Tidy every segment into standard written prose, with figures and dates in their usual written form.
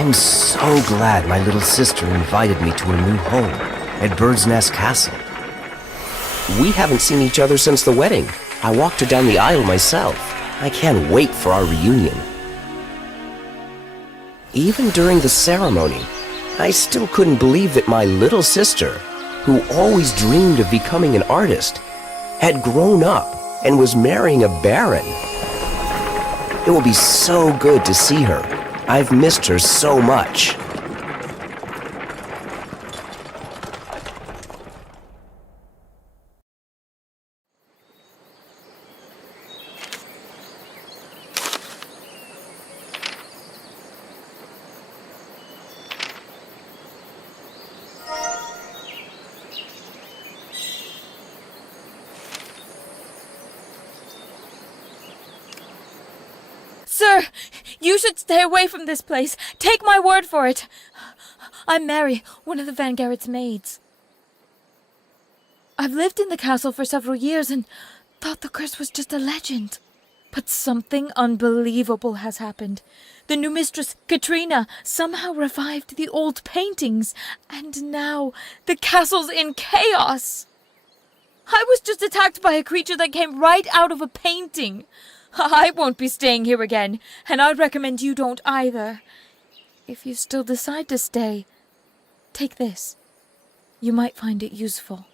I'm so glad my little sister invited me to a new home at Bird's Nest Castle. We haven't seen each other since the wedding. I walked her down the aisle myself. I can't wait for our reunion. Even during the ceremony, I still couldn't believe that my little sister, who always dreamed of becoming an artist, had grown up and was marrying a baron. It will be so good to see her. I've missed her so much. Sir, you should stay away from this place. Take my word for it. I'm Mary, one of the Van Garrett's maids. I've lived in the castle for several years and thought the curse was just a legend. But something unbelievable has happened. The new mistress, Katrina, somehow revived the old paintings, and now the castle's in chaos. I was just attacked by a creature that came right out of a painting. I won't be staying here again, and I'd recommend you don't either. If you still decide to stay, take this. You might find it useful.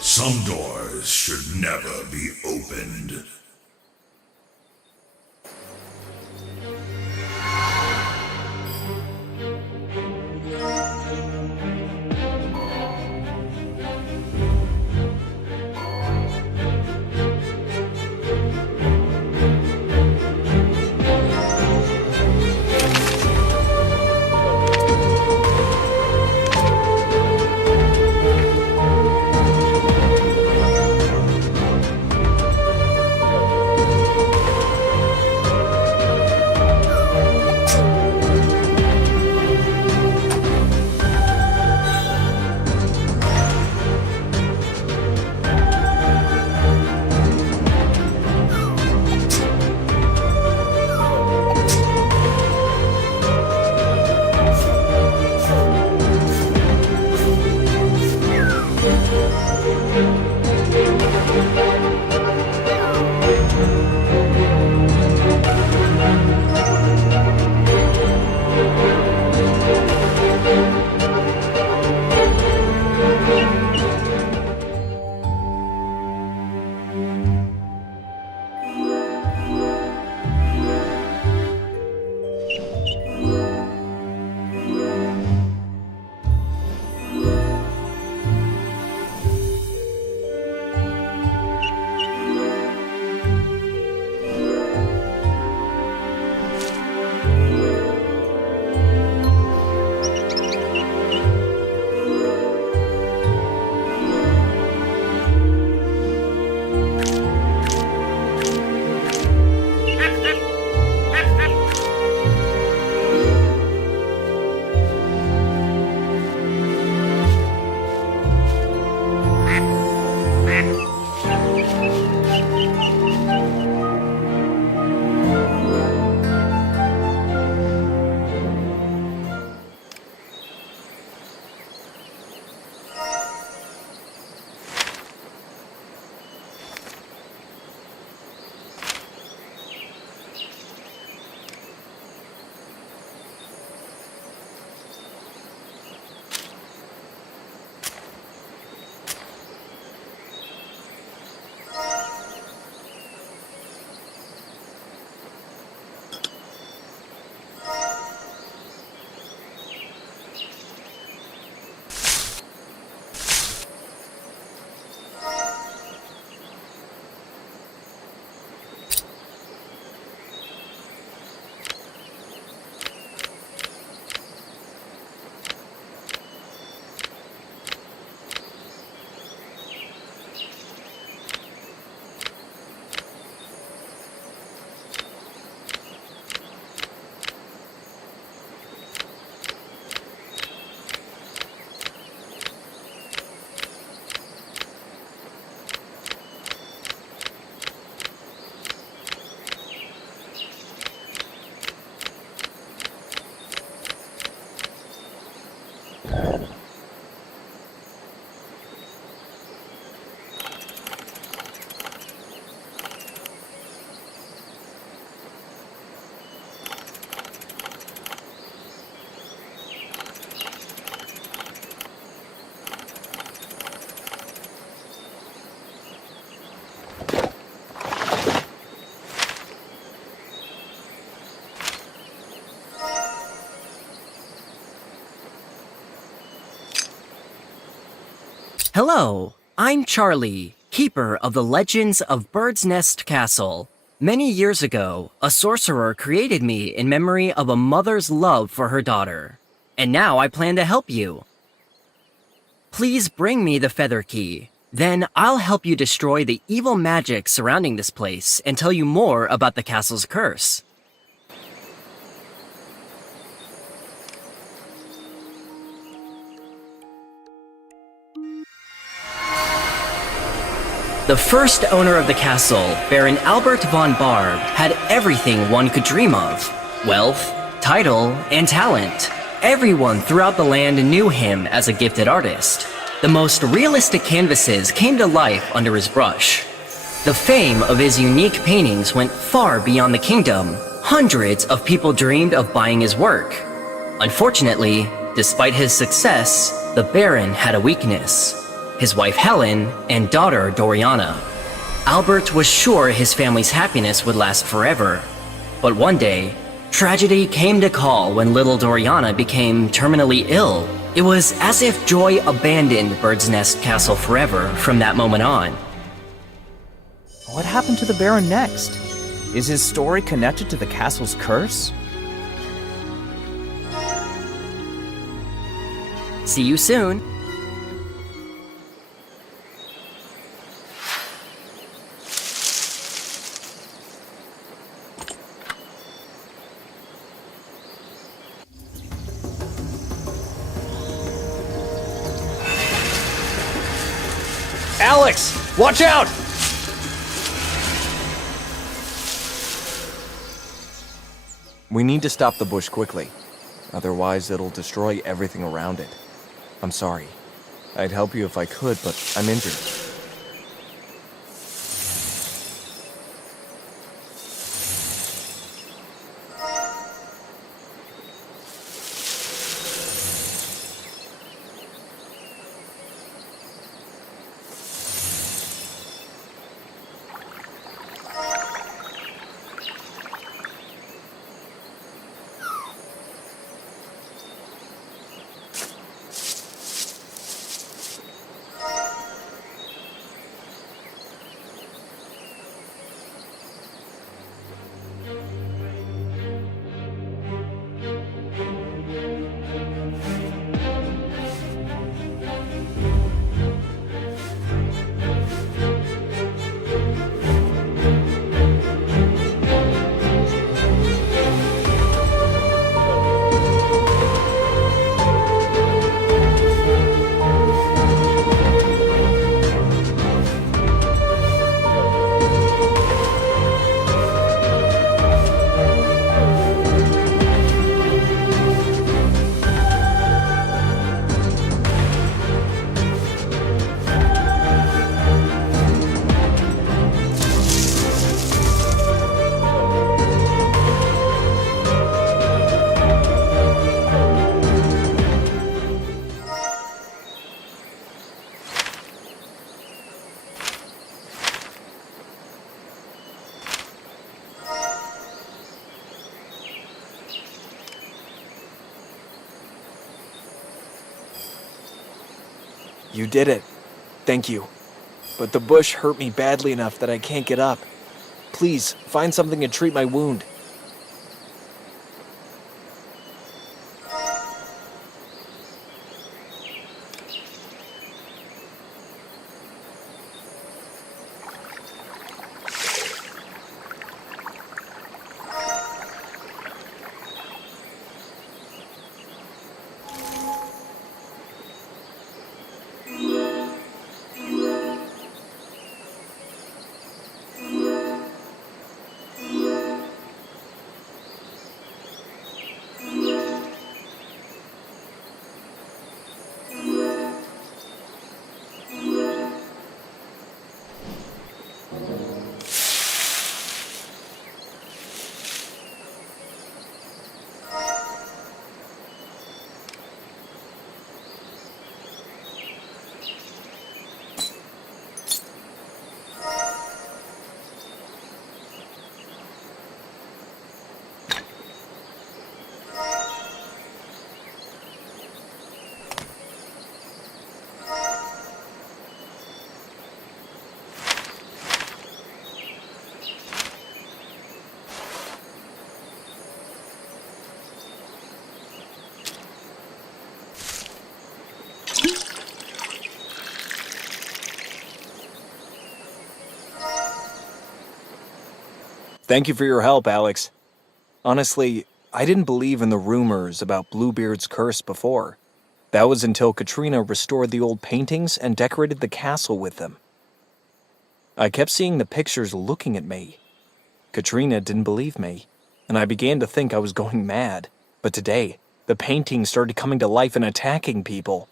Some doors should never be opened. Hello, I'm Charlie, keeper of the legends of Bird's Nest Castle. Many years ago, a sorcerer created me in memory of a mother's love for her daughter. And now I plan to help you. Please bring me the feather key. Then I'll help you destroy the evil magic surrounding this place and tell you more about the castle's curse. The first owner of the castle, Baron Albert von Barb, had everything one could dream of. Wealth, title, and talent. Everyone throughout the land knew him as a gifted artist. The most realistic canvases came to life under his brush. The fame of his unique paintings went far beyond the kingdom. Hundreds of people dreamed of buying his work. Unfortunately, despite his success, the Baron had a weakness. His wife Helen and daughter Doriana. Albert was sure his family's happiness would last forever. But one day, tragedy came to call when little Doriana became terminally ill. It was as if joy abandoned Bird's Nest Castle forever from that moment on. What happened to the Baron next? Is his story connected to the castle's curse? See you soon. Alex! Watch out! We need to stop the bush quickly. Otherwise, it'll destroy everything around it. I'm sorry. I'd help you if I could, but I'm injured. You did it. Thank you. But the bush hurt me badly enough that I can't get up. Please, find something to treat my wound. Thank you for your help, Alex. Honestly, I didn't believe in the rumors about Bluebeard's curse before. That was until Katrina restored the old paintings and decorated the castle with them. I kept seeing the pictures looking at me. Katrina didn't believe me, and I began to think I was going mad. But today, the paintings started coming to life and attacking people.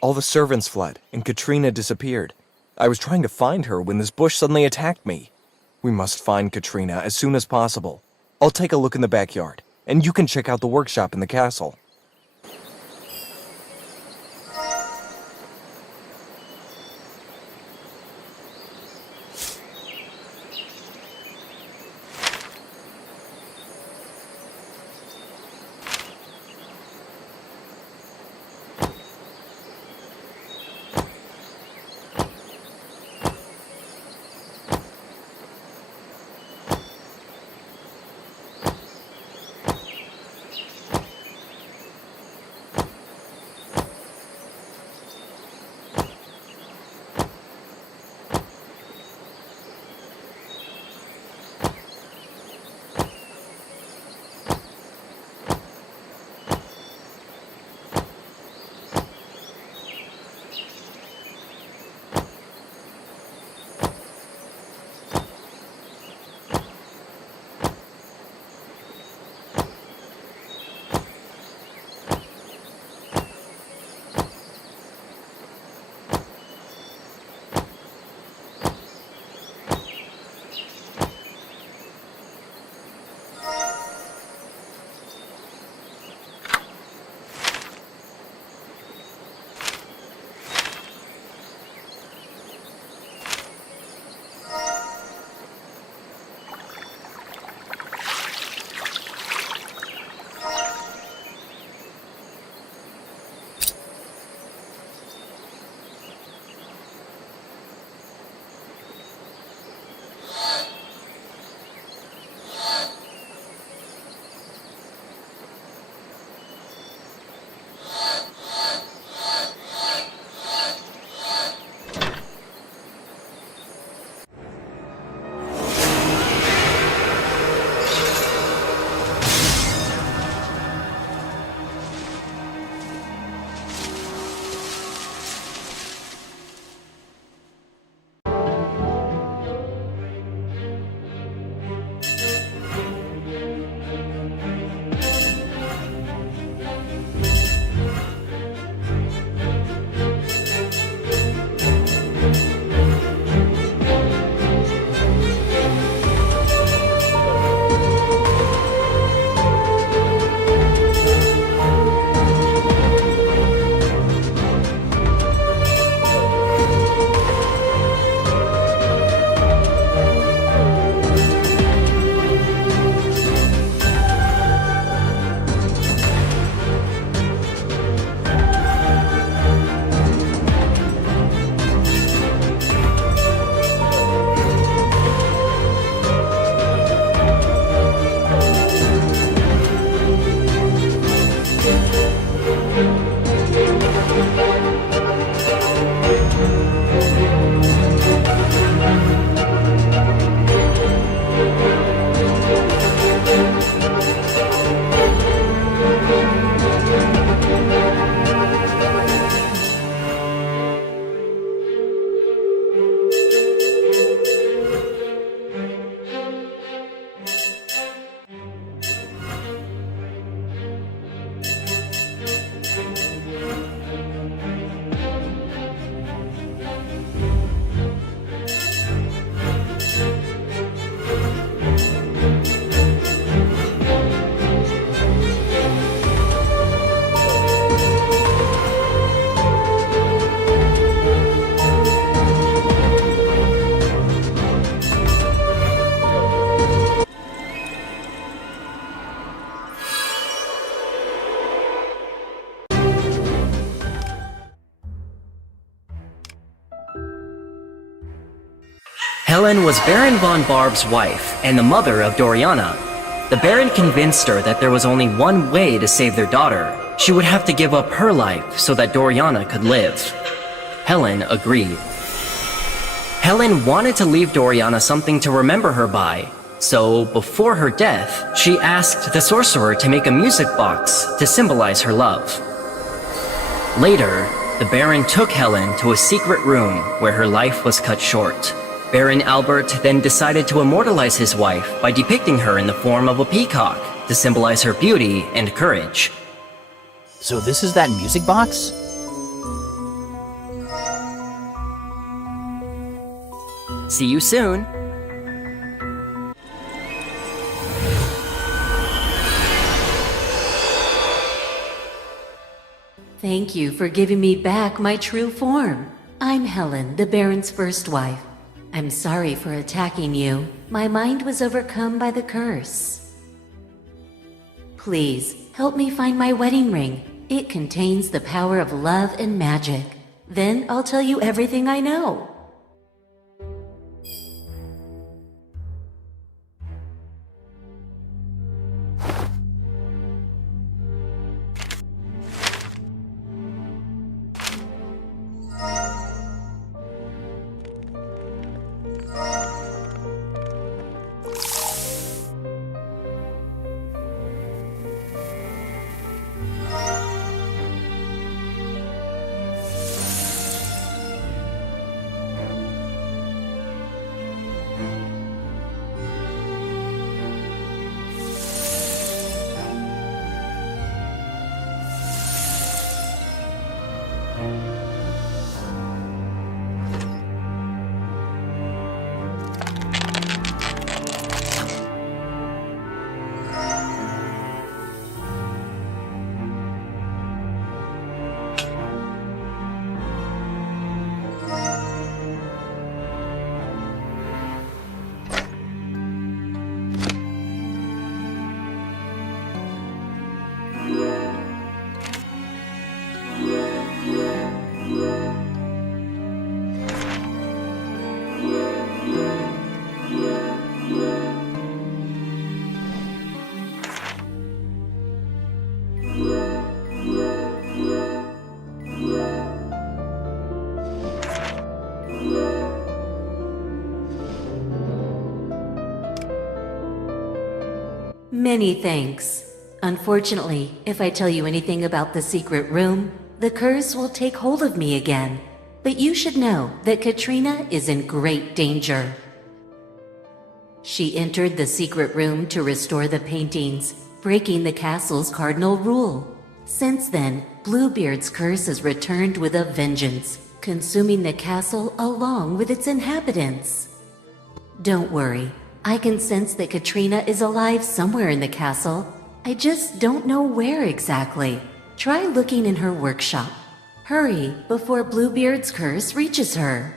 All the servants fled, and Katrina disappeared. I was trying to find her when this bush suddenly attacked me. We must find Katrina as soon as possible. I'll take a look in the backyard, and you can check out the workshop in the castle. Helen was Baron von Barb's wife and the mother of Doriana. The Baron convinced her that there was only one way to save their daughter. She would have to give up her life so that Doriana could live. Helen agreed. Helen wanted to leave Doriana something to remember her by, So, before her death, she asked the sorcerer to make a music box to symbolize her love. Later, the Baron took Helen to a secret room where her life was cut short. Baron Albert then decided to immortalize his wife by depicting her in the form of a peacock to symbolize her beauty and courage. So this is that music box? See you soon! Thank you for giving me back my true form. I'm Helen, the Baron's first wife. I'm sorry for attacking you. My mind was overcome by the curse. Please, help me find my wedding ring. It contains the power of love and magic. Then I'll tell you everything I know. Many thanks. Unfortunately, if I tell you anything about the secret room, the curse will take hold of me again. But you should know that Katrina is in great danger. She entered the secret room to restore the paintings, breaking the castle's cardinal rule. Since then, Bluebeard's curse has returned with a vengeance, consuming the castle along with its inhabitants. Don't worry. I can sense that Katrina is alive somewhere in the castle. I just don't know where exactly. Try looking in her workshop. Hurry before Bluebeard's curse reaches her.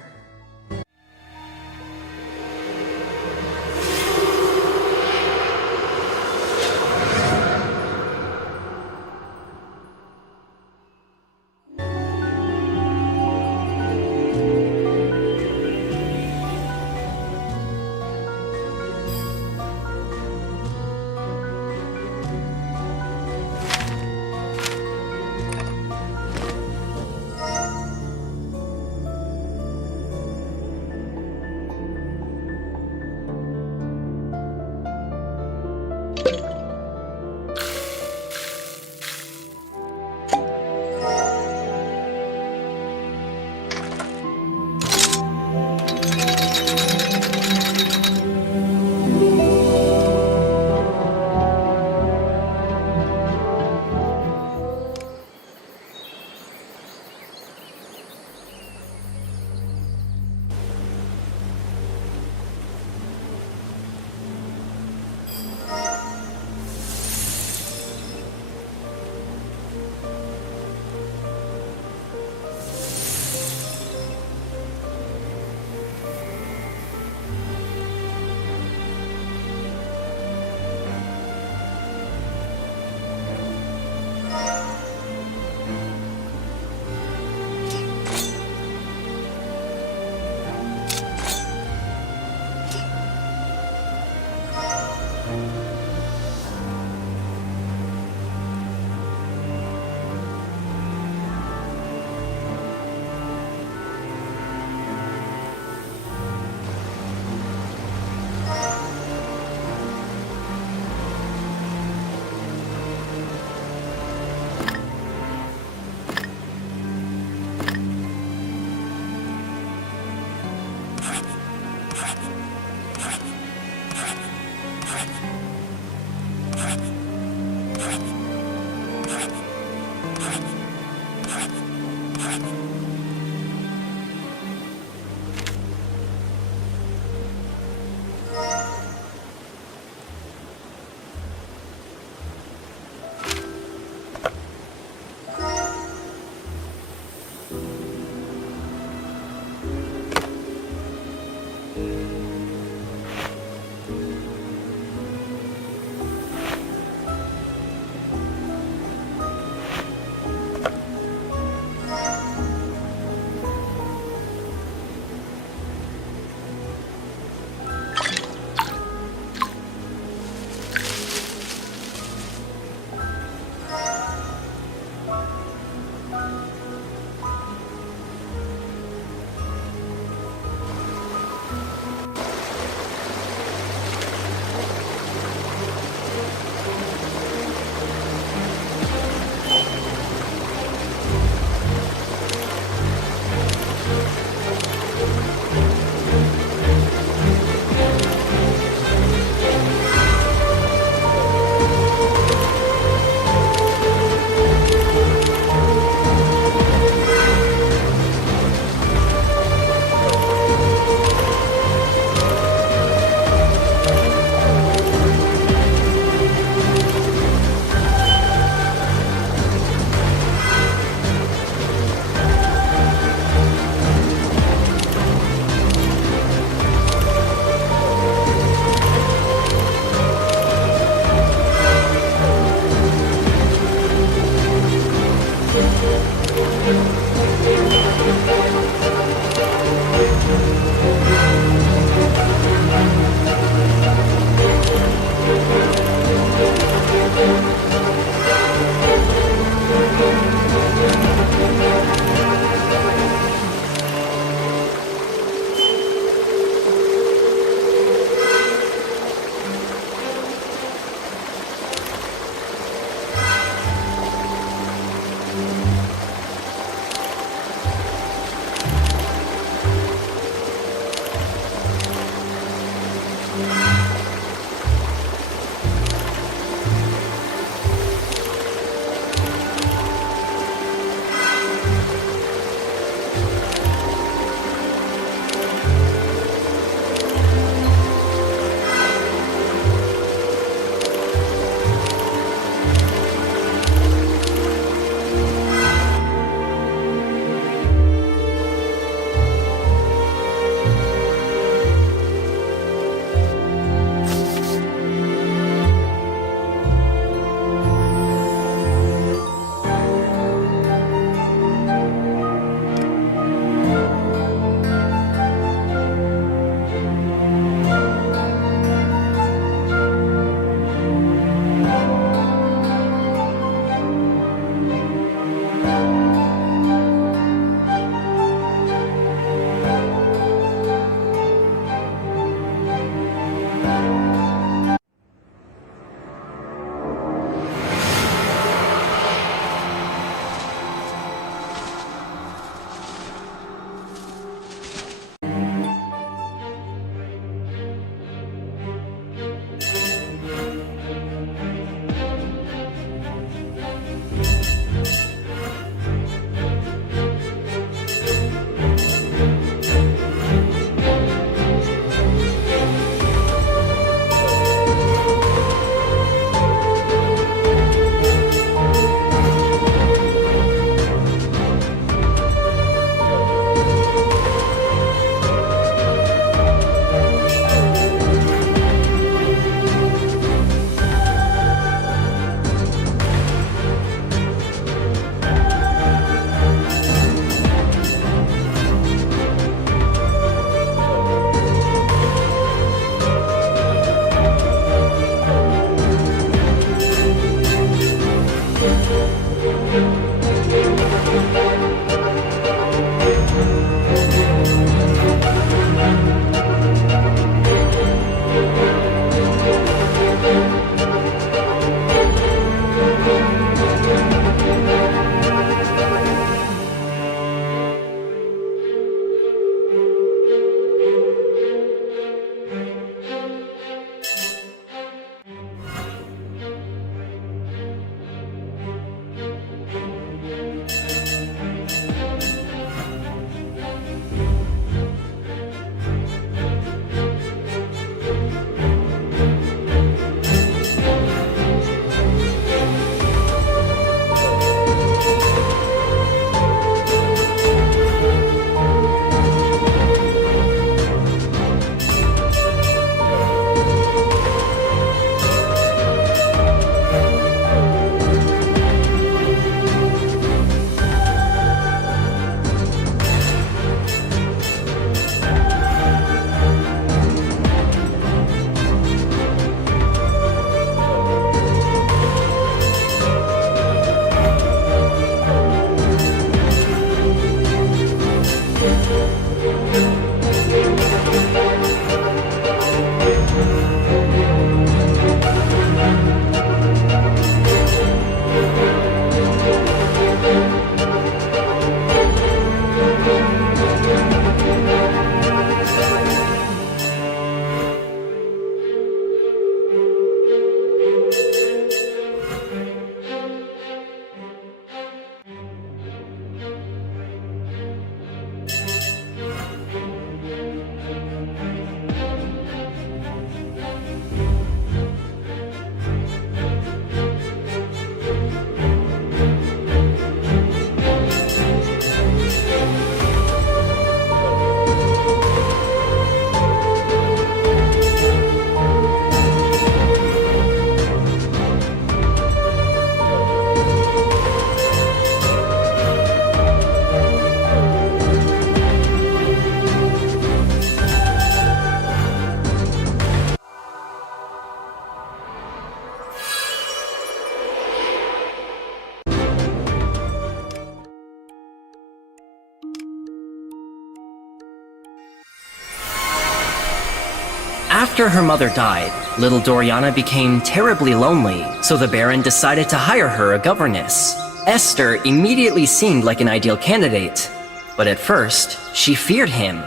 After her mother died, little Doriana became terribly lonely, so the Baron decided to hire her a governess. Esther immediately seemed like an ideal candidate, but at first, she feared him.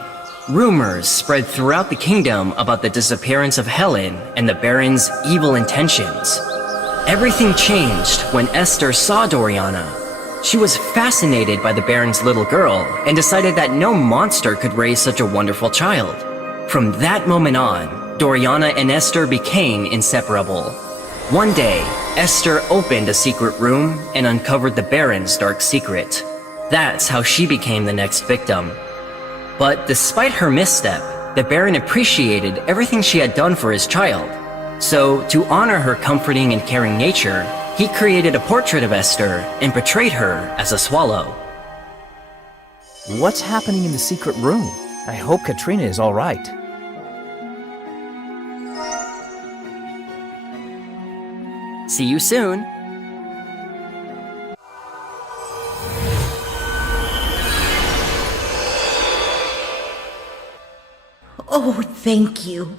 Rumors spread throughout the kingdom about the disappearance of Helen and the Baron's evil intentions. Everything changed when Esther saw Doriana. She was fascinated by the Baron's little girl and decided that no monster could raise such a wonderful child. From that moment on, Doriana and Esther became inseparable. One day, Esther opened a secret room and uncovered the Baron's dark secret. That's how she became the next victim. But despite her misstep, the Baron appreciated everything she had done for his child. So, to honor her comforting and caring nature, he created a portrait of Esther and portrayed her as a swallow. What's happening in the secret room? I hope Katrina is all right. See you soon! Oh, thank you.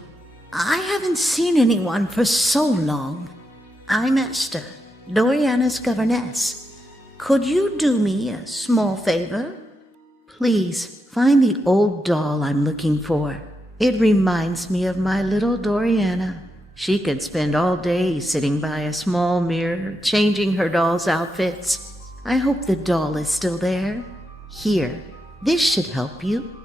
I haven't seen anyone for so long. I'm Esther, Doriana's governess. Could you do me a small favor? Please find the old doll I'm looking for. It reminds me of my little Doriana. She could spend all day sitting by a small mirror, changing her doll's outfits. I hope the doll is still there. Here, this should help you.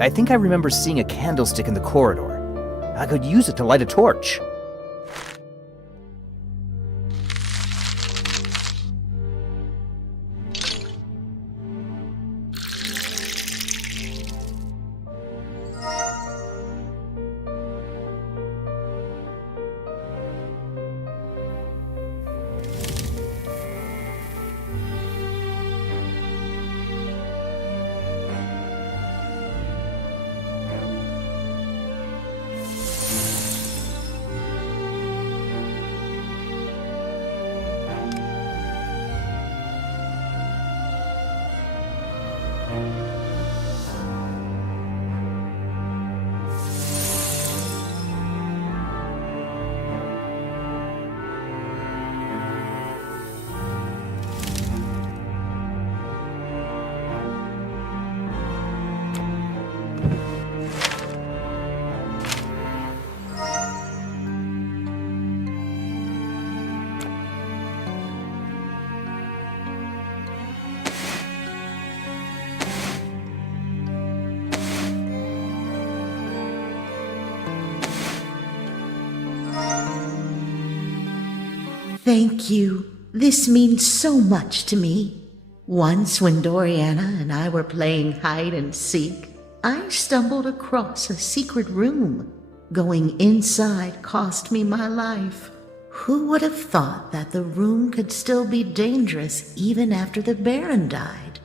I think I remember seeing a candlestick in the corridor. I could use it to light a torch. Thank you. This means so much to me. Once, when Doriana and I were playing hide and seek, I stumbled across a secret room. Going inside cost me my life. Who would have thought that the room could still be dangerous even after the Baron died?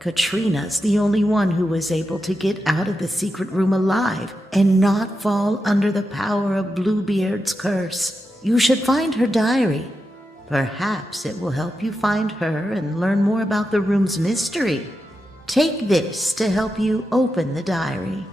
Katrina's the only one who was able to get out of the secret room alive and not fall under the power of Bluebeard's curse. You should find her diary. Perhaps it will help you find her and learn more about the room's mystery. Take this to help you open the diary.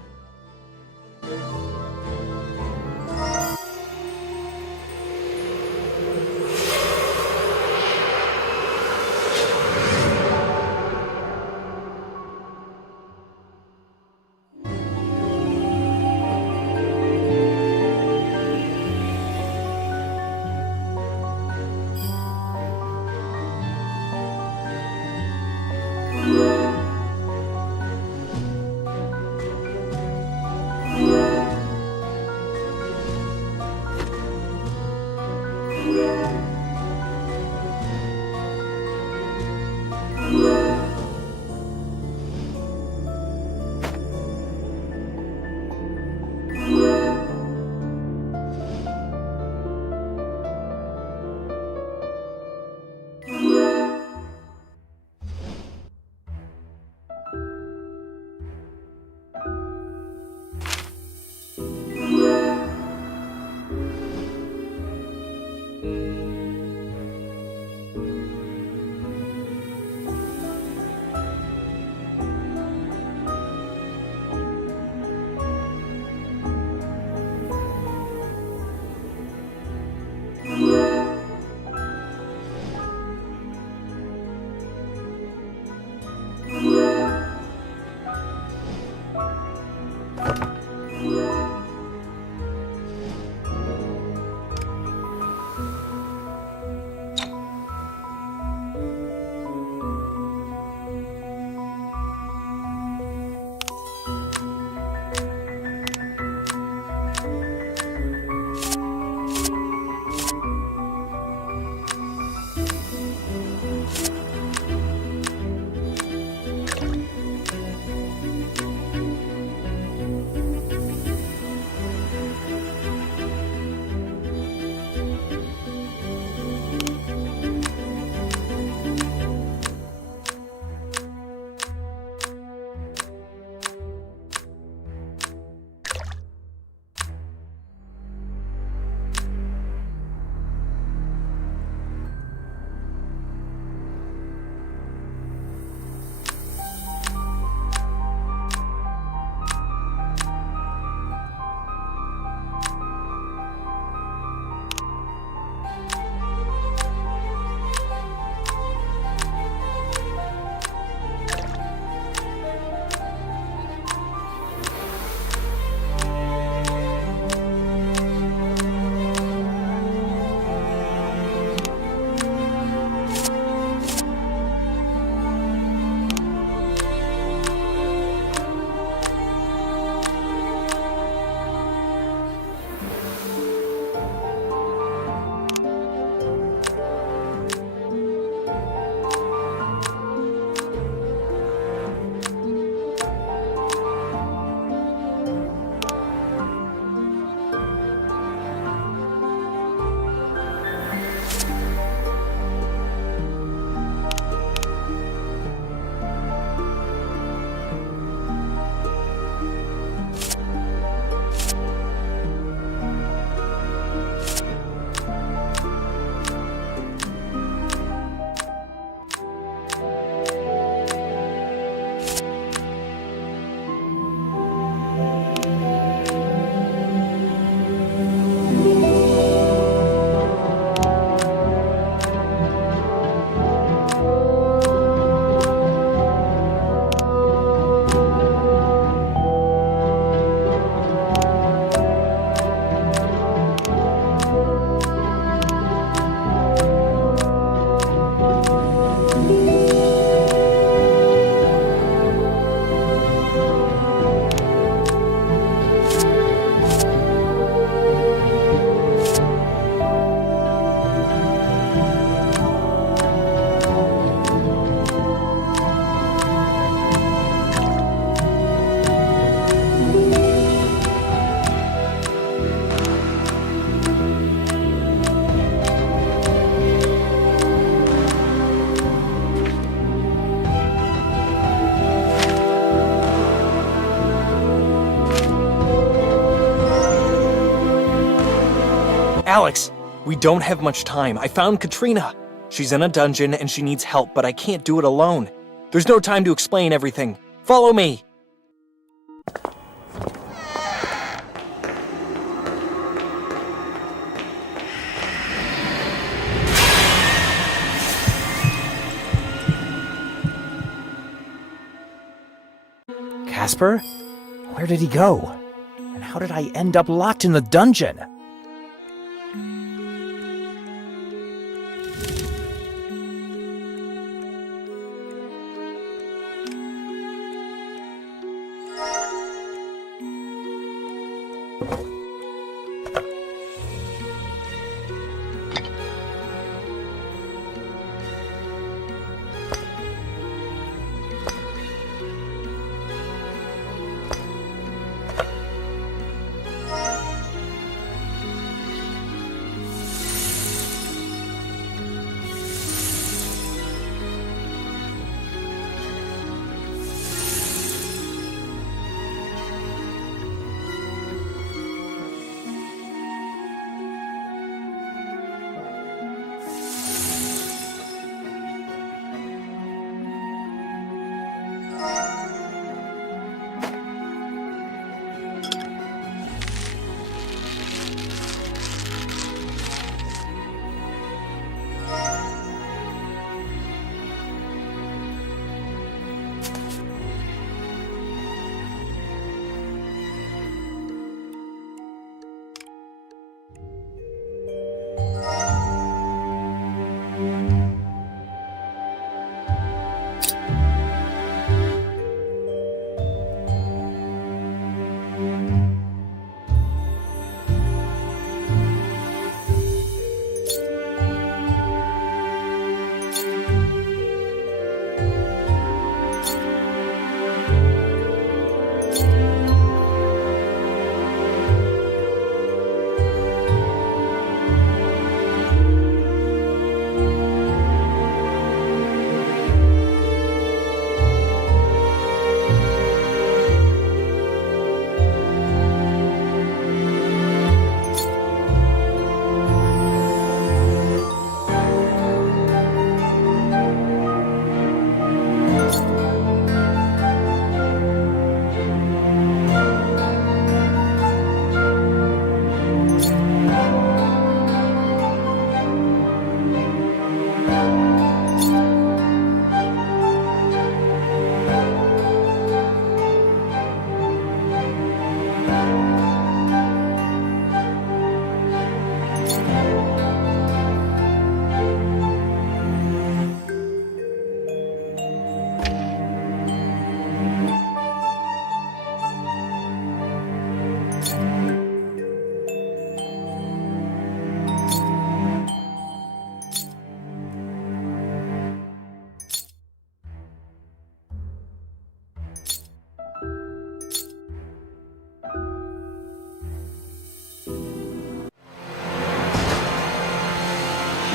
Alex, we don't have much time. I found Katrina. She's in a dungeon and she needs help, but I can't do it alone. There's no time to explain everything. Follow me. Casper? Where did he go? And how did I end up locked in the dungeon?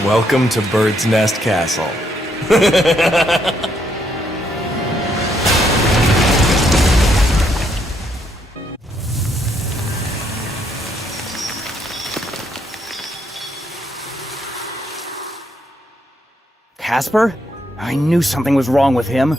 Welcome to Bird's Nest Castle. Casper? I knew something was wrong with him.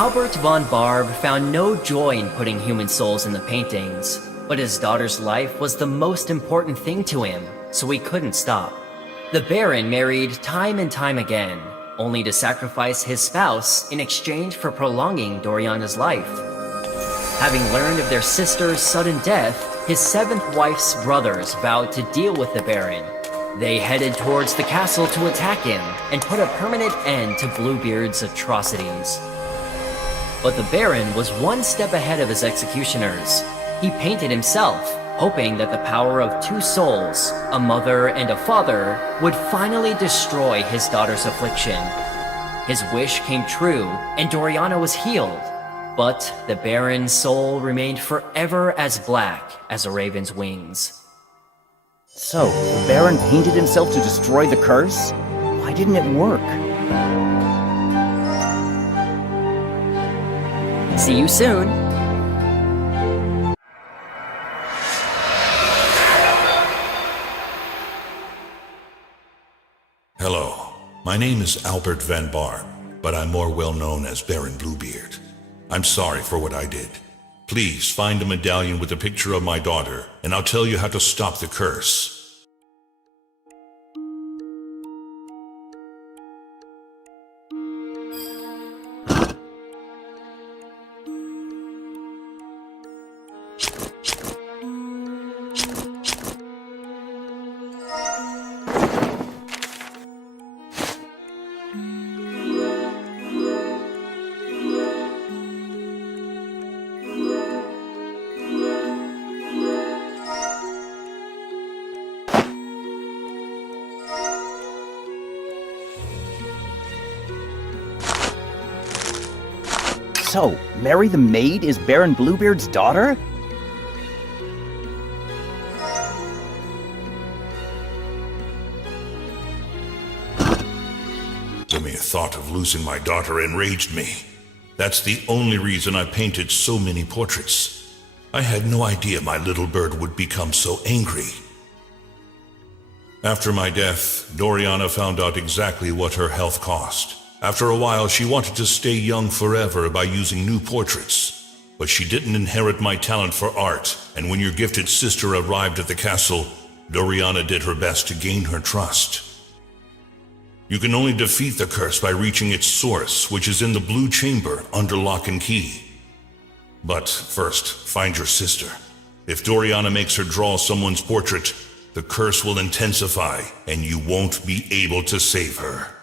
Albert von Barb found no joy in putting human souls in the paintings, but his daughter's life was the most important thing to him, so he couldn't stop. The Baron married time and time again, only to sacrifice his spouse in exchange for prolonging Doriana's life. Having learned of their sister's sudden death, his seventh wife's brothers vowed to deal with the Baron. They headed towards the castle to attack him and put a permanent end to Bluebeard's atrocities. But the Baron was one step ahead of his executioners. He painted himself, hoping that the power of two souls, a mother and a father, would finally destroy his daughter's affliction. His wish came true, and Doriana was healed. But the Baron's soul remained forever as black as a raven's wings. So, the Baron painted himself to destroy the curse? Why didn't it work? See you soon! Hello, my name is Albert Van Barb, but I'm more well known as Baron Bluebeard. I'm sorry for what I did. Please find a medallion with a picture of my daughter, and I'll tell you how to stop the curse. So, Mary the Maid is Baron Bluebeard's daughter? The mere thought of losing my daughter enraged me. That's the only reason I painted so many portraits. I had no idea my little bird would become so angry. After my death, Doriana found out exactly what her health cost. After a while, she wanted to stay young forever by using new portraits. But she didn't inherit my talent for art, and when your gifted sister arrived at the castle, Doriana did her best to gain her trust. You can only defeat the curse by reaching its source, which is in the blue chamber under lock and key. But first, find your sister. If Doriana makes her draw someone's portrait, the curse will intensify, and you won't be able to save her.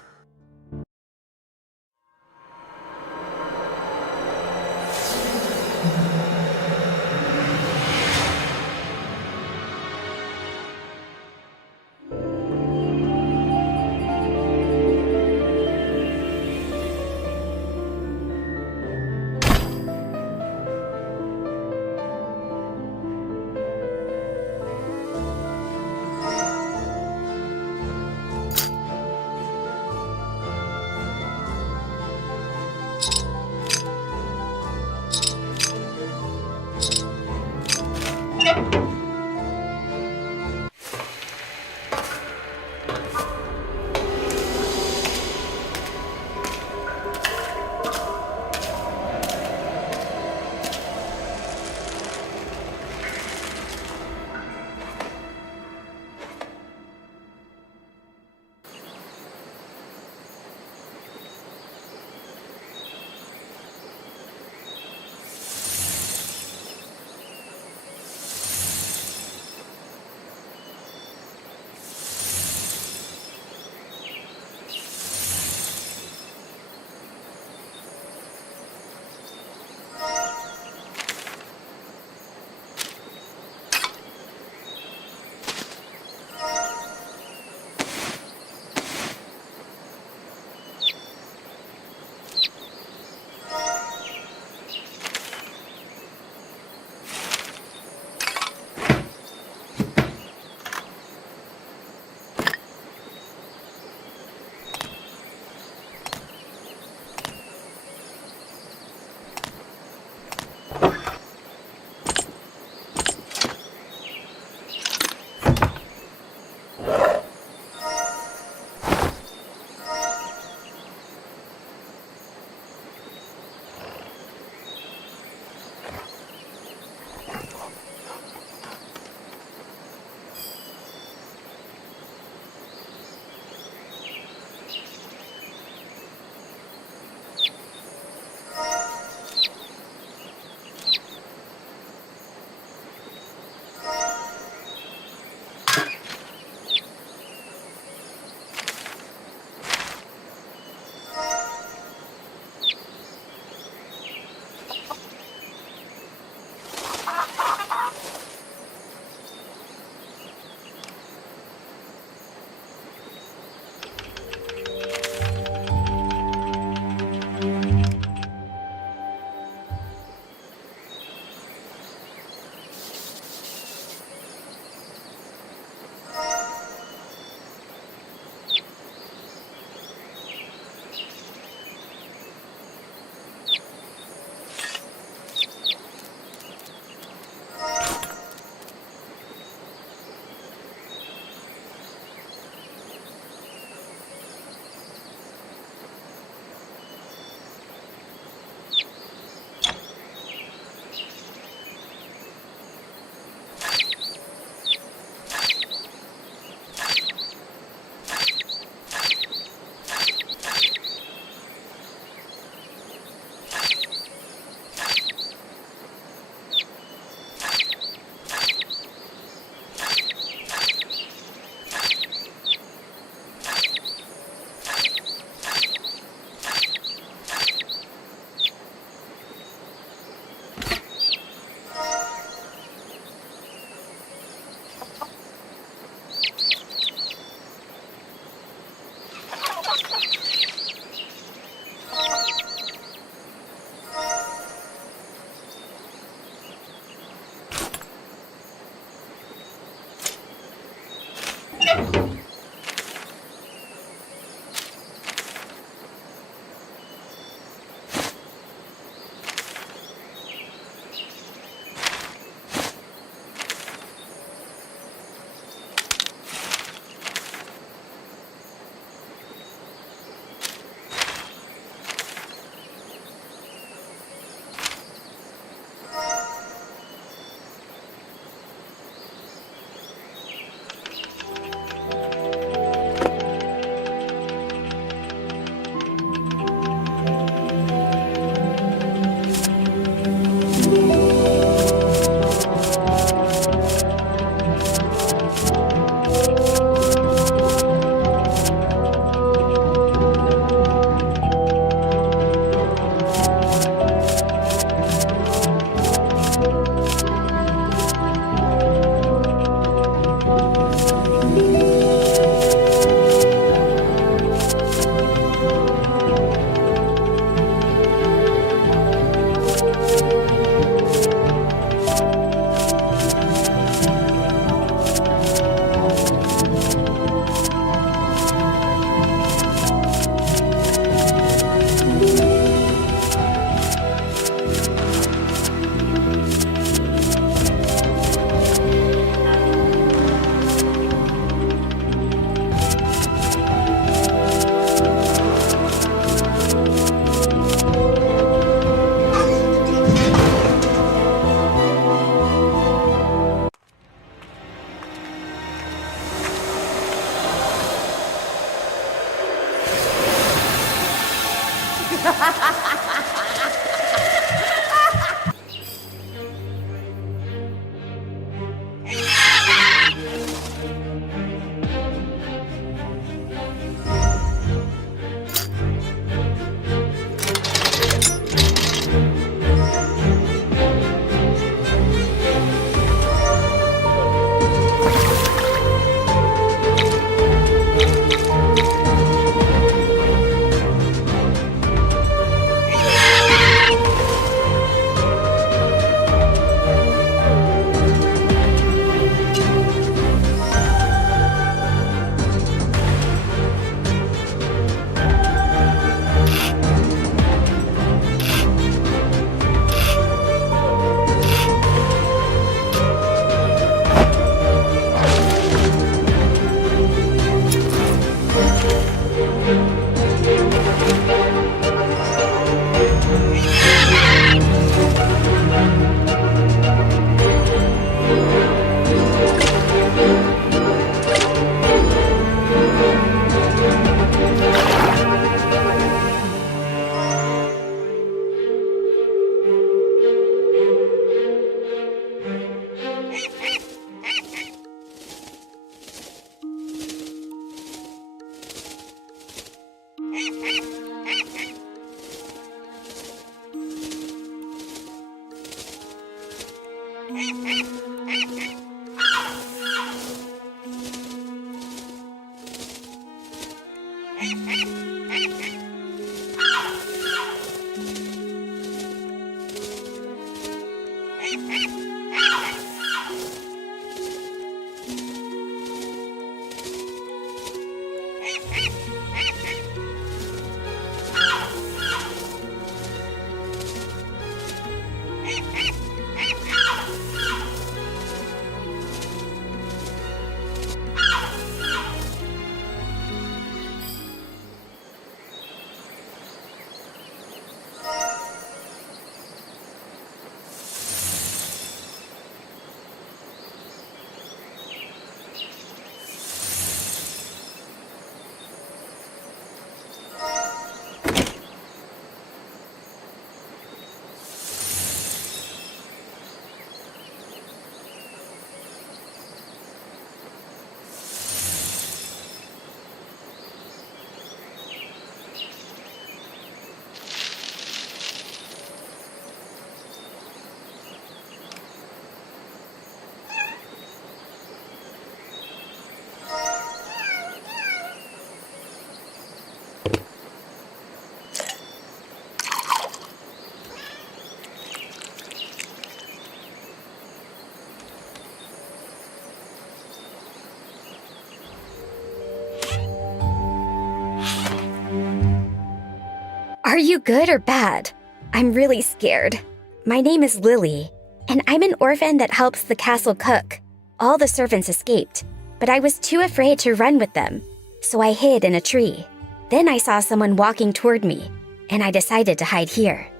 Are you good or bad? I'm really scared. My name is Lily, and I'm an orphan that helps the castle cook. All the servants escaped, but I was too afraid to run with them, so I hid in a tree. Then I saw someone walking toward me, and I decided to hide here.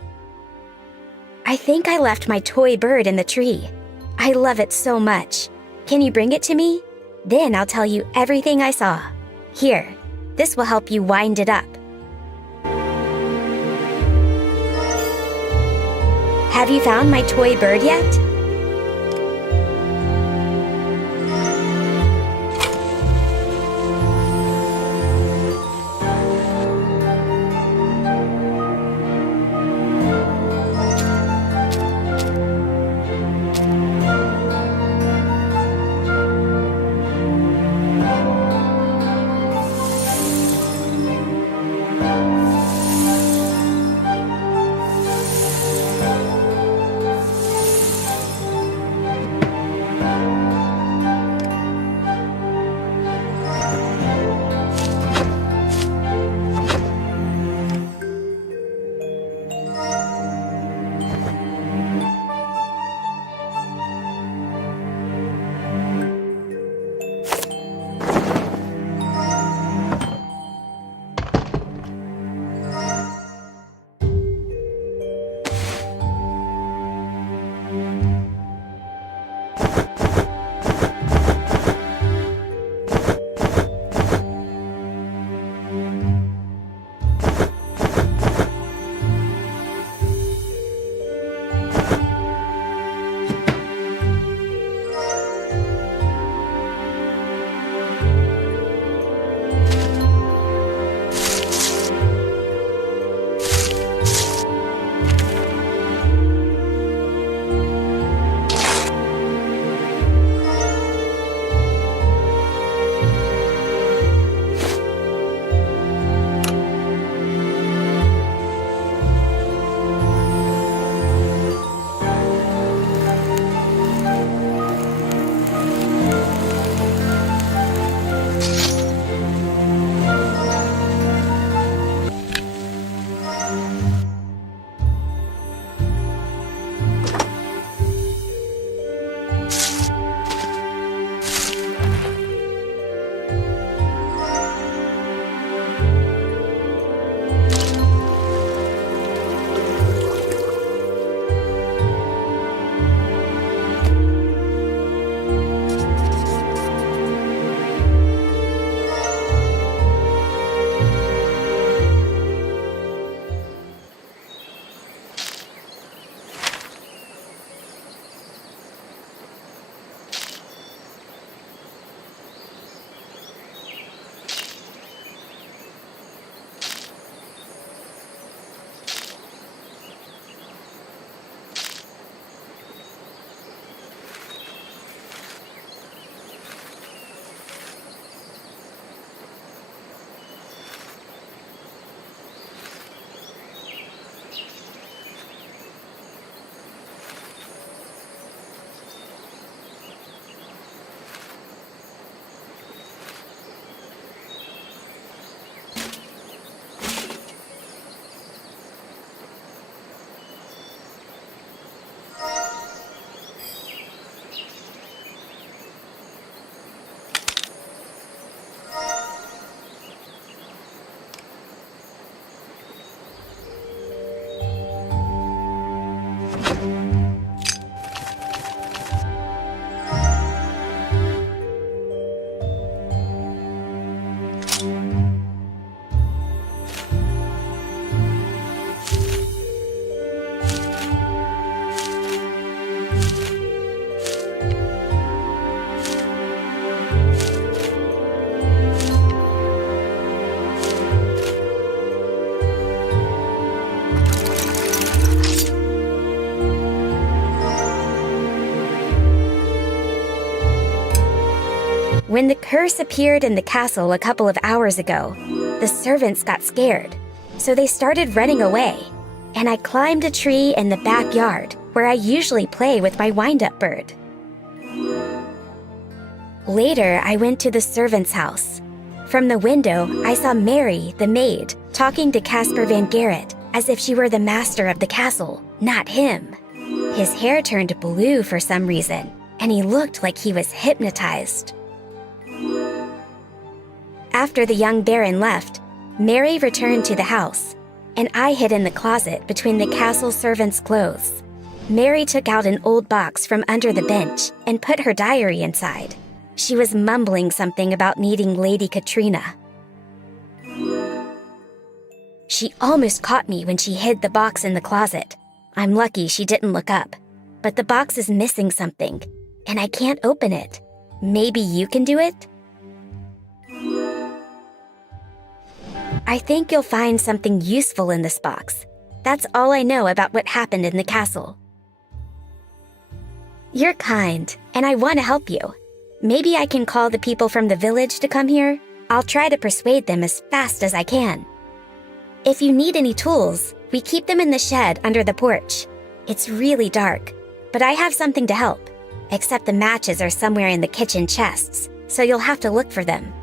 I think I left my toy bird in the tree. I love it so much. Can you bring it to me? Then I'll tell you everything I saw. Here, this will help you wind it up. Have you found my toy bird yet? curse appeared in the castle a couple of hours ago. The servants got scared, so they started running away, and I climbed a tree in the backyard where I usually play with my wind-up bird. Later, I went to the servant's house. From the window, I saw Mary, the maid, talking to Caspar Van Garrett as if she were the master of the castle, not him. His hair turned blue for some reason, and he looked like he was hypnotized. After the young baron left, Mary returned to the house, and I hid in the closet between the castle servants' clothes. Mary took out an old box from under the bench and put her diary inside. She was mumbling something about meeting Lady Katrina. She almost caught me when she hid the box in the closet. I'm lucky she didn't look up. But the box is missing something, and I can't open it. Maybe you can do it? I think you'll find something useful in this box. That's all I know about what happened in the castle. You're kind, and I want to help you. Maybe I can call the people from the village to come here. I'll try to persuade them as fast as I can. If you need any tools, we keep them in the shed under the porch. It's really dark, but I have something to help. Except the matches are somewhere in the kitchen chests, so you'll have to look for them.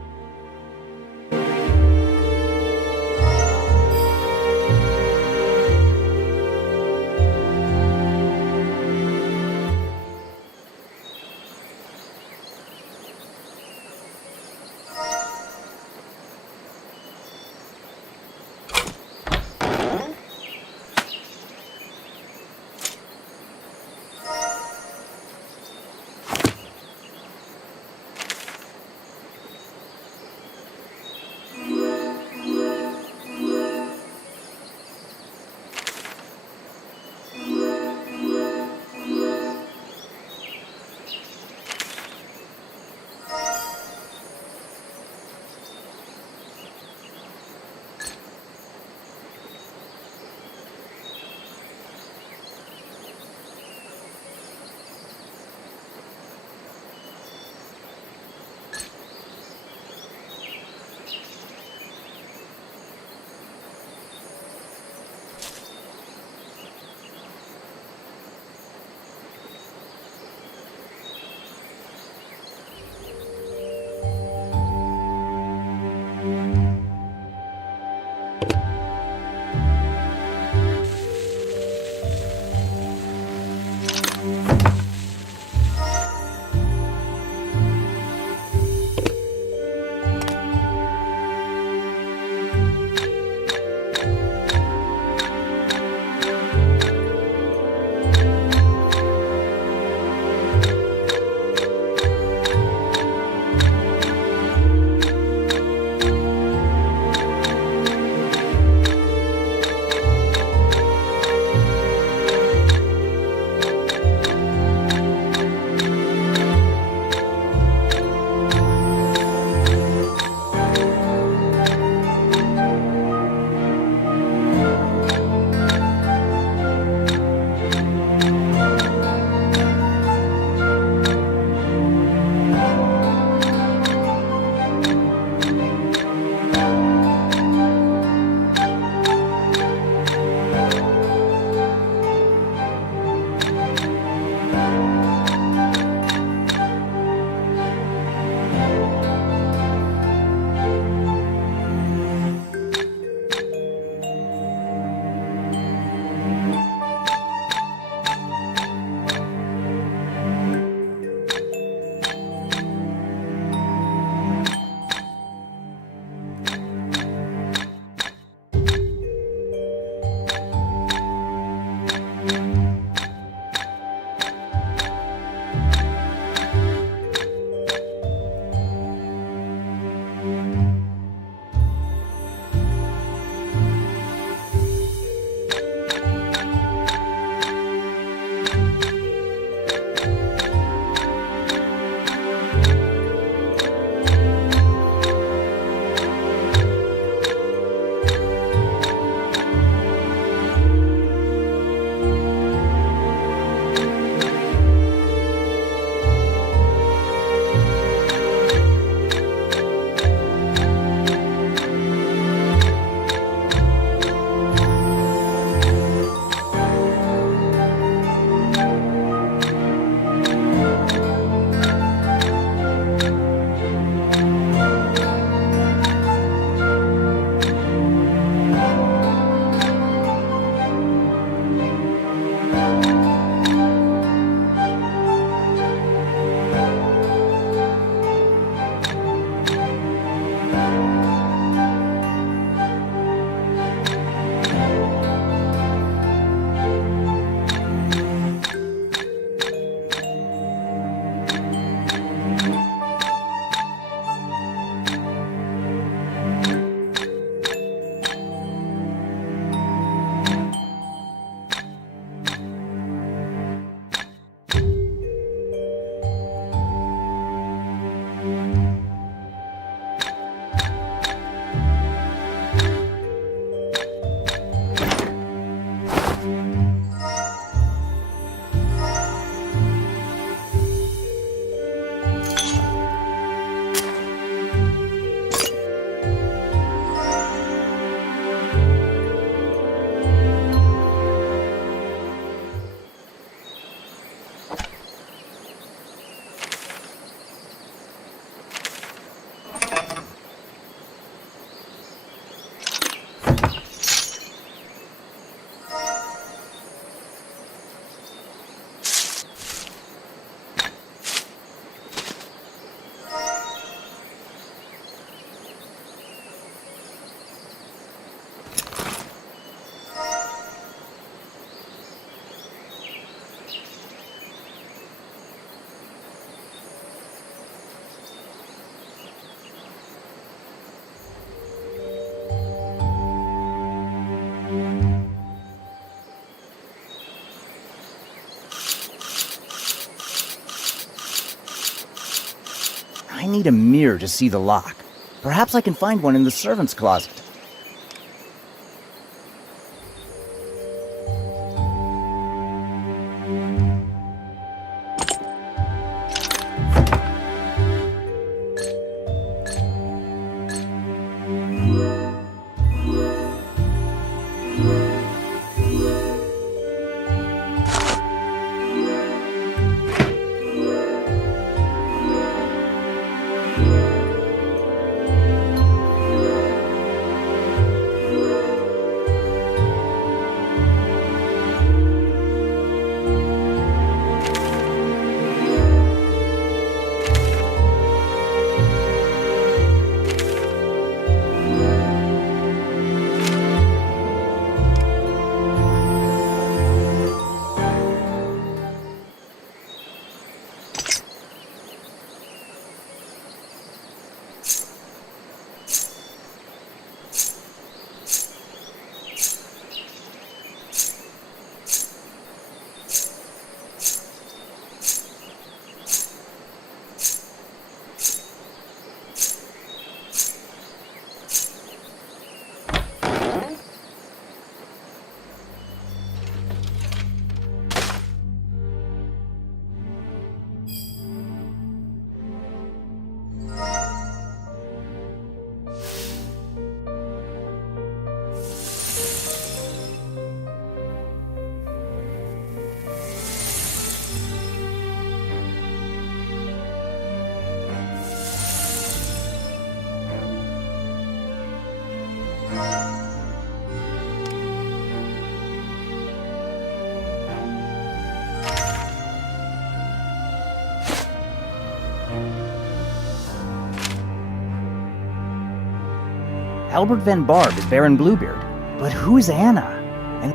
need a mirror to see the lock. Perhaps I can find one in the servant's closet. Albert Van Barb is Baron Bluebeard, but who is Anna? And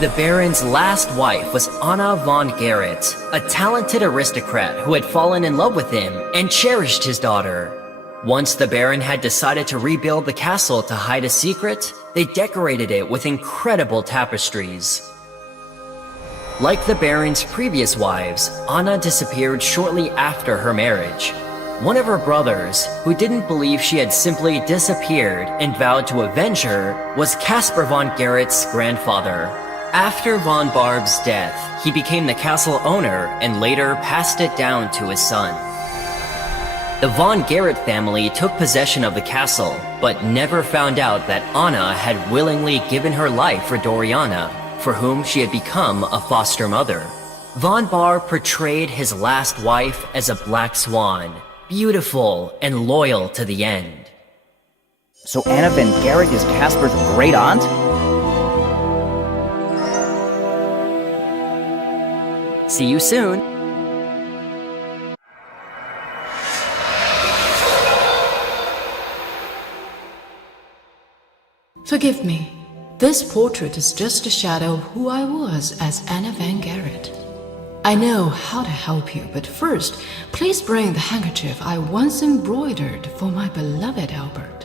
The Baron's last wife was Anna von Gerrit, a talented aristocrat who had fallen in love with him and cherished his daughter. Once the Baron had decided to rebuild the castle to hide a secret, they decorated it with incredible tapestries. Like the Baron's previous wives, Anna disappeared shortly after her marriage. One of her brothers, who didn't believe she had simply disappeared and vowed to avenge her, was Caspar von Gerrit's grandfather. After von Barb's death, he became the castle owner and later passed it down to his son. The von Gerrit family took possession of the castle, but never found out that Anna had willingly given her life for Doriana, for whom she had become a foster mother. Von Barb portrayed his last wife as a black swan, beautiful and loyal to the end. So Anna van Gerrit is Casper's great aunt? See you soon! Forgive me. This portrait is just a shadow of who I was as Anna van Gerrit. I know how to help you, but first, please bring the handkerchief I once embroidered for my beloved Albert.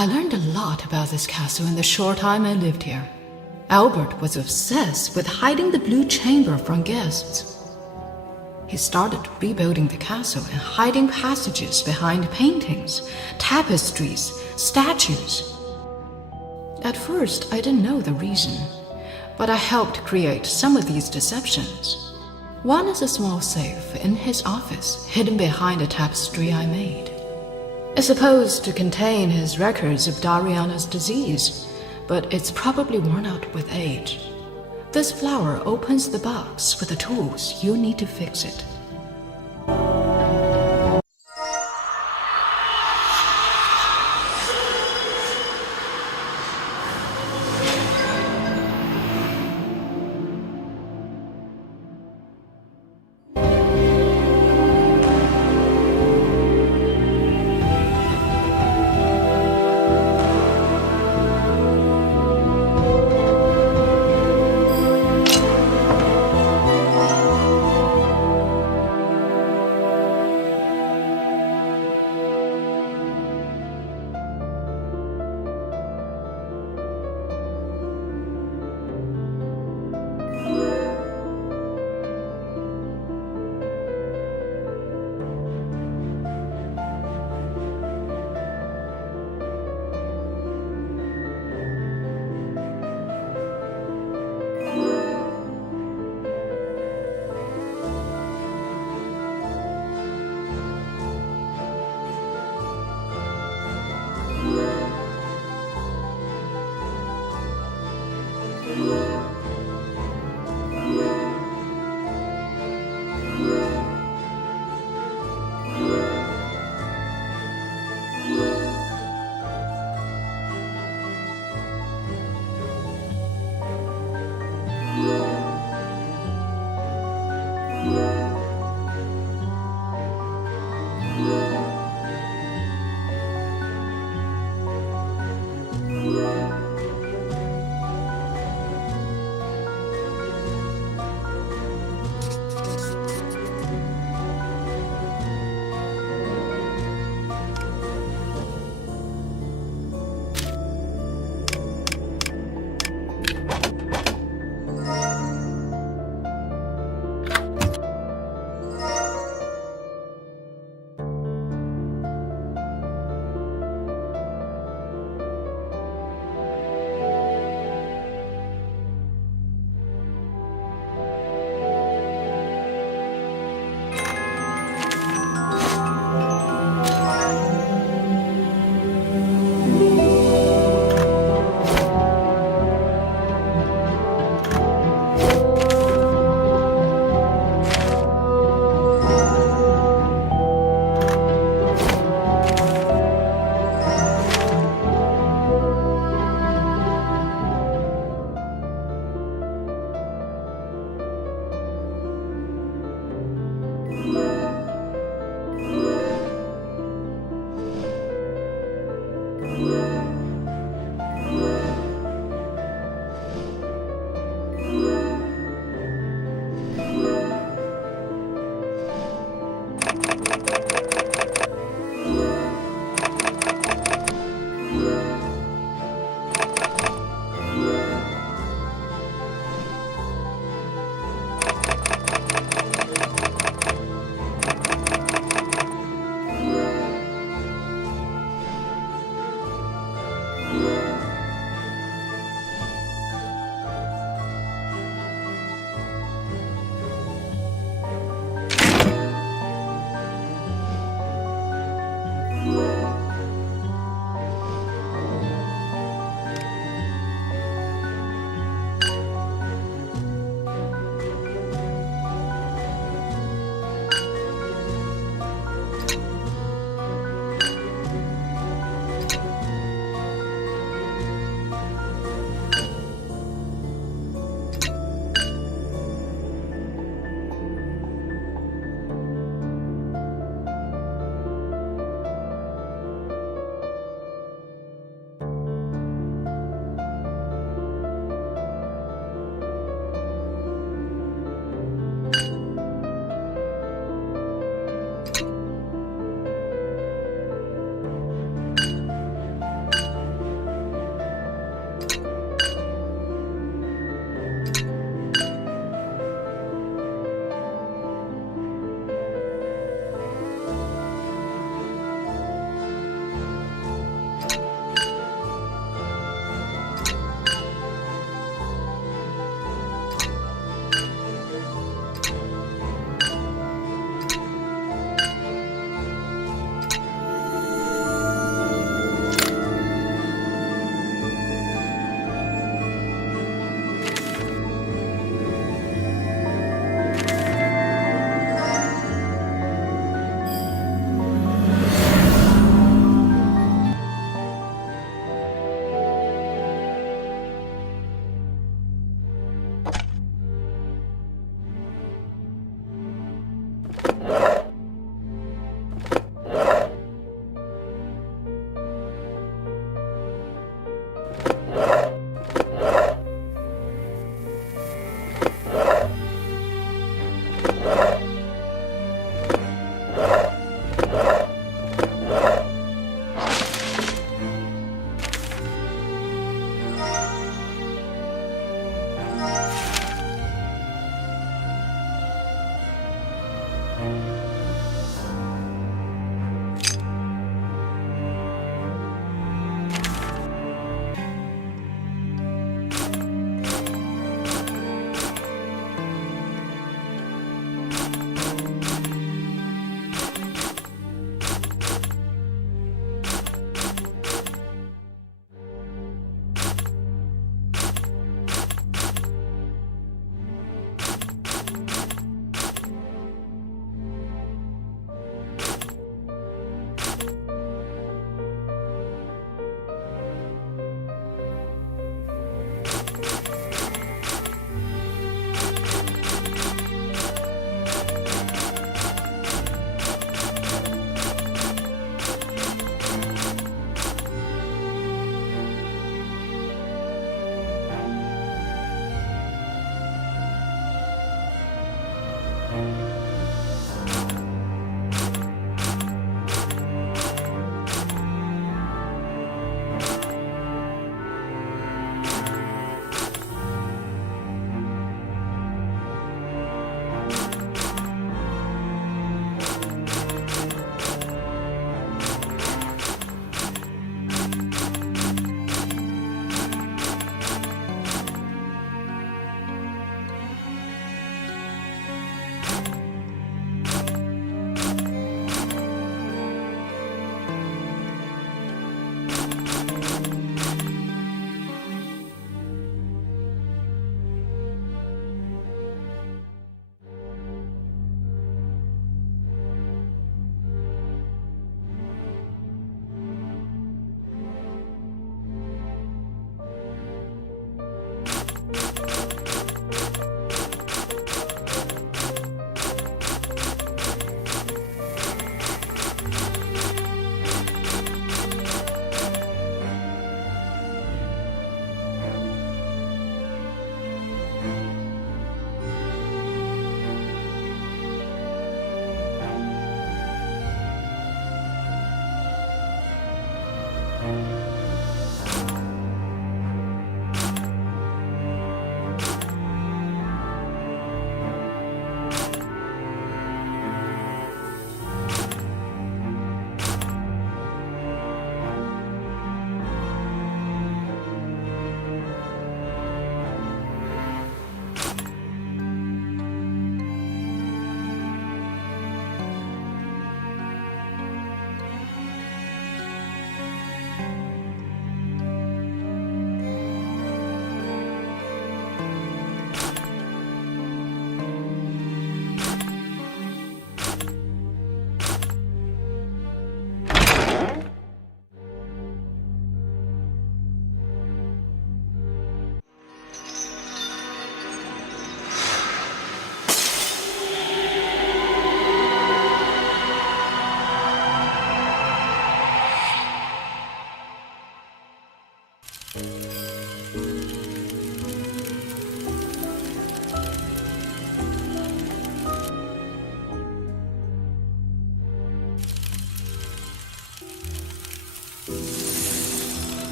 I learned a lot about this castle in the short time I lived here. Albert was obsessed with hiding the blue chamber from guests. He started rebuilding the castle and hiding passages behind paintings, tapestries, statues. At first, I didn't know the reason, but I helped create some of these deceptions. One is a small safe in his office, hidden behind a tapestry I made. It's supposed to contain his records of Dariana's disease, but it's probably worn out with age. This flower opens the box with the tools you need to fix it.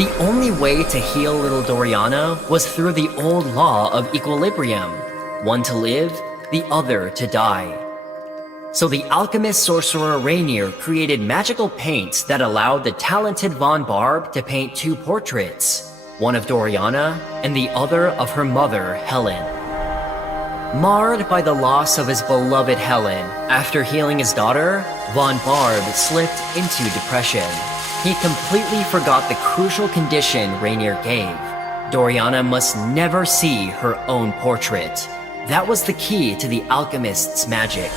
The only way to heal little Doriana was through the old law of equilibrium, one to live, the other to die. So the alchemist sorcerer Rainier created magical paints that allowed the talented Von Barb to paint two portraits, one of Doriana and the other of her mother, Helen. Marred by the loss of his beloved Helen, after healing his daughter, Von Barb slipped into depression. He completely forgot the crucial condition Rainier gave. Doriana must never see her own portrait. That was the key to the alchemist's magic.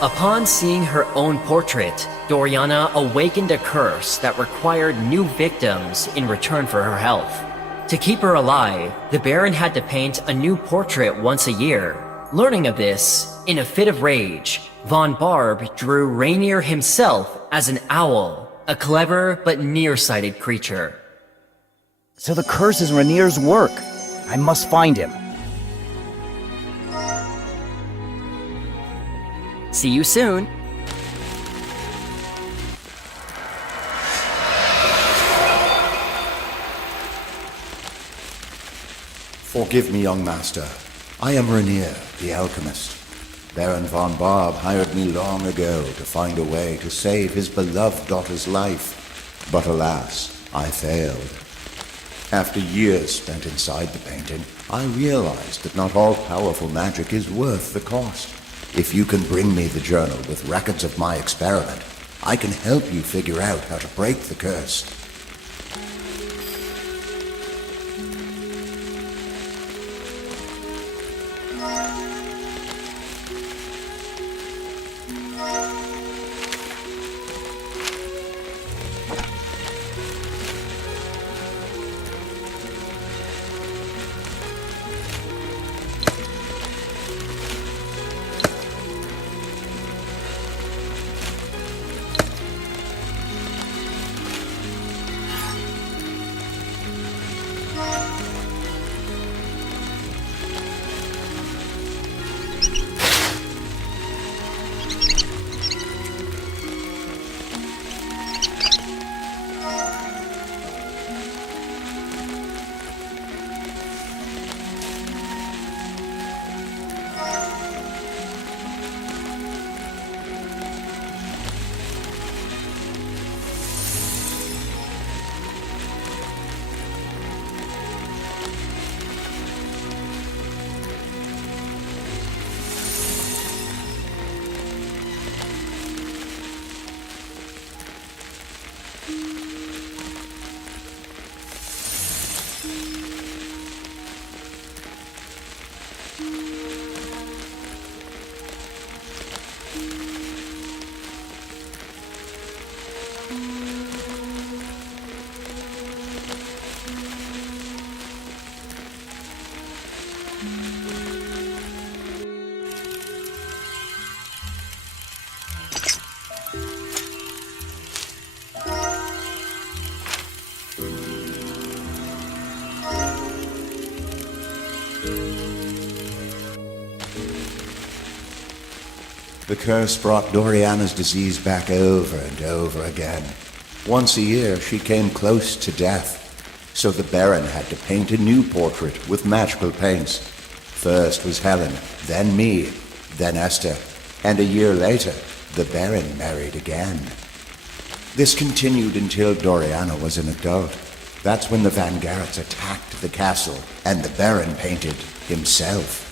Upon seeing her own portrait, Doriana awakened a curse that required new victims in return for her health. To keep her alive, the Baron had to paint a new portrait once a year. Learning of this, In a fit of rage, Von Barb drew Rainier himself as an owl, a clever but nearsighted creature. So the curse is Rainier's work. I must find him. See you soon. Forgive me, young master. I am Rainier, the alchemist. Baron von Barb hired me long ago to find a way to save his beloved daughter's life. But alas, I failed. After years spent inside the painting, I realized that not all powerful magic is worth the cost. If you can bring me the journal with records of my experiment, I can help you figure out how to break the curse. The curse brought Doriana's disease back over and over again. Once a year, she came close to death, so the Baron had to paint a new portrait with magical paints. First was Helen, then me, then Esther, and a year later, the Baron married again. This continued until Doriana was an adult. That's when the Van Garretts attacked the castle, and the Baron painted himself.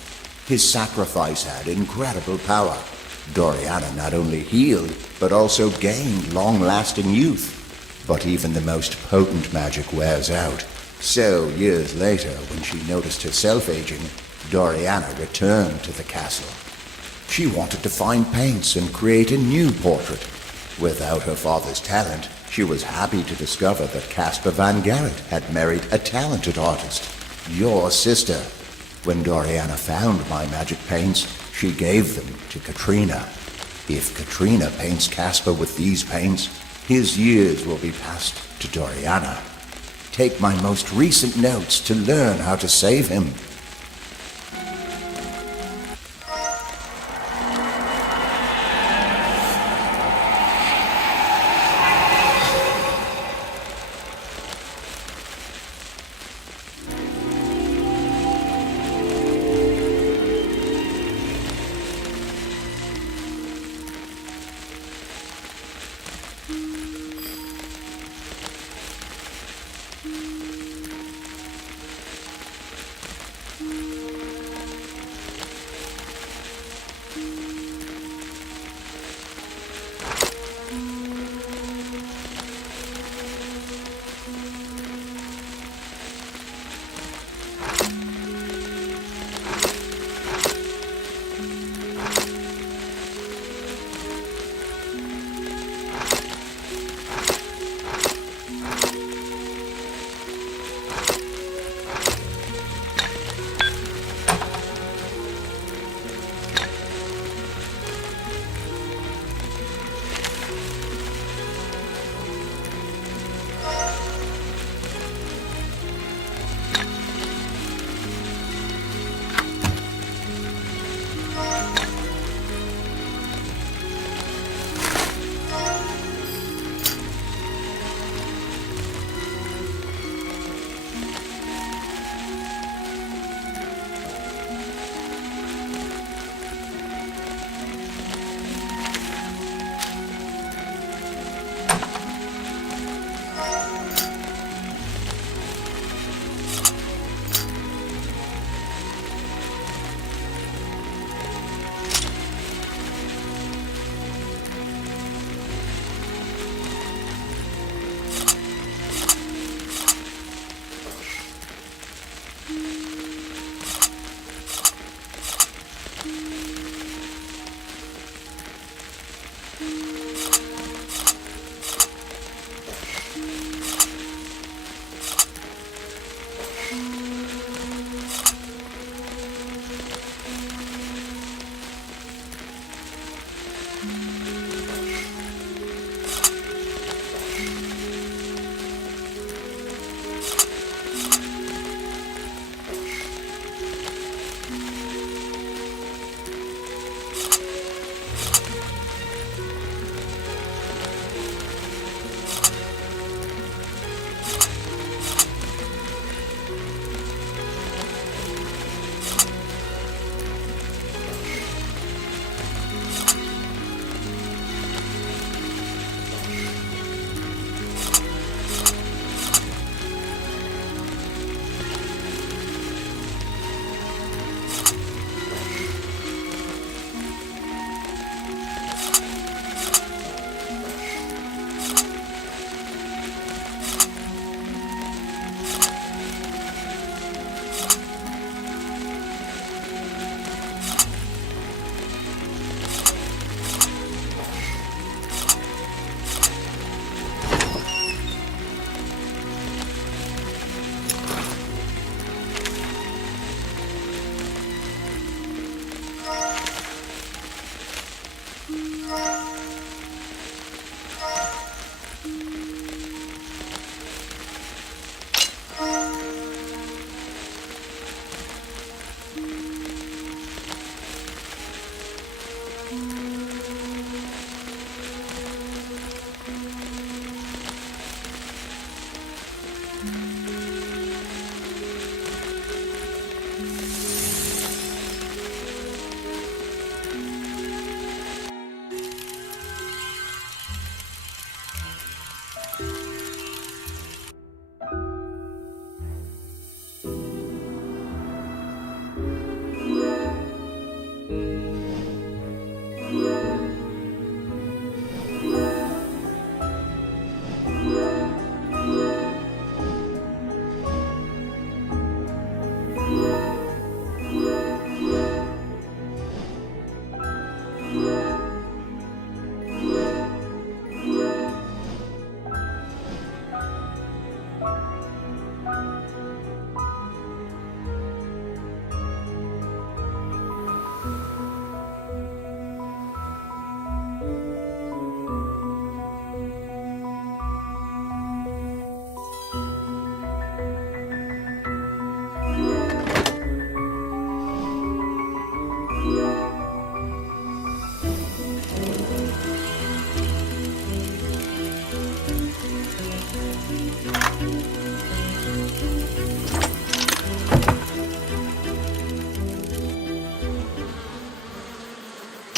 His sacrifice had incredible power. Doriana not only healed, but also gained long-lasting youth. But even the most potent magic wears out. So, years later, when she noticed herself aging, Doriana returned to the castle. She wanted to find paints and create a new portrait. Without her father's talent, she was happy to discover that Caspar Van Garrett had married a talented artist, your sister. When Doriana found my magic paints, she gave them to Katrina. If Katrina paints Caspar with these paints, his years will be passed to Doriana. Take my most recent notes to learn how to save him.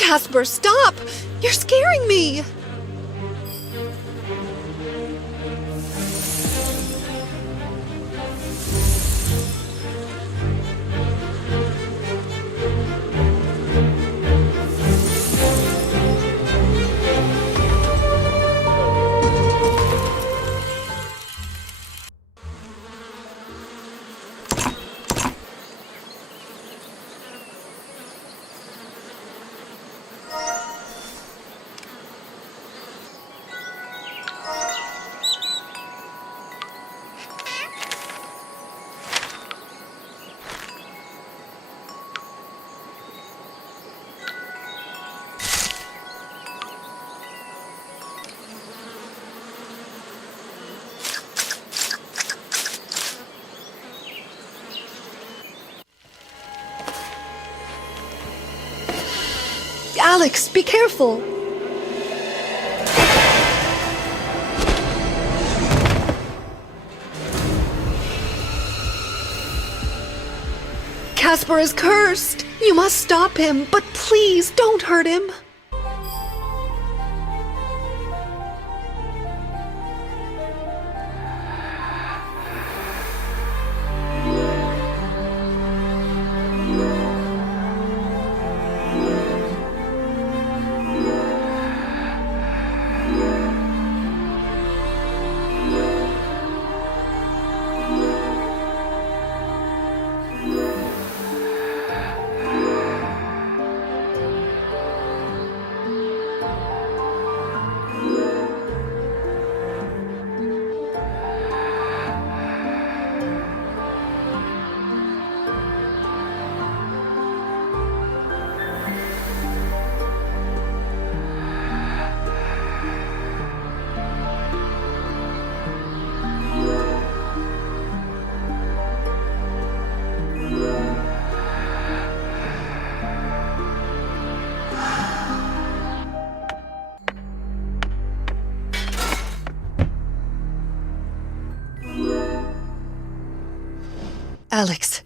Casper, stop! You're scaring me! Alex, be careful! Casper is cursed! You must stop him, but please don't hurt him! Alex,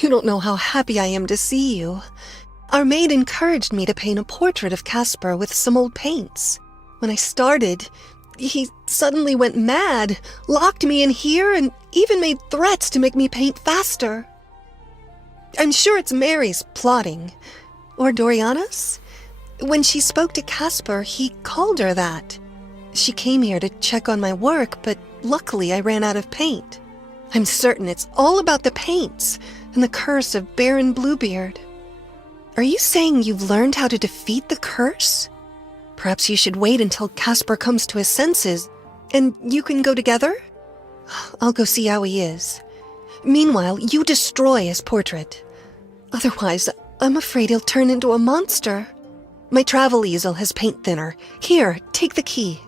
you don't know how happy I am to see you. Our maid encouraged me to paint a portrait of Casper with some old paints. When I started, he suddenly went mad, locked me in here, and even made threats to make me paint faster. I'm sure it's Mary's plotting. Or Doriana's? When she spoke to Casper, he called her that. She came here to check on my work, but luckily I ran out of paint. I'm certain it's all about the paints and the curse of Baron Bluebeard. Are you saying you've learned how to defeat the curse? Perhaps you should wait until Casper comes to his senses, and you can go together? I'll go see how he is. Meanwhile, you destroy his portrait. Otherwise, I'm afraid he'll turn into a monster. My travel easel has paint thinner. Here, take the key.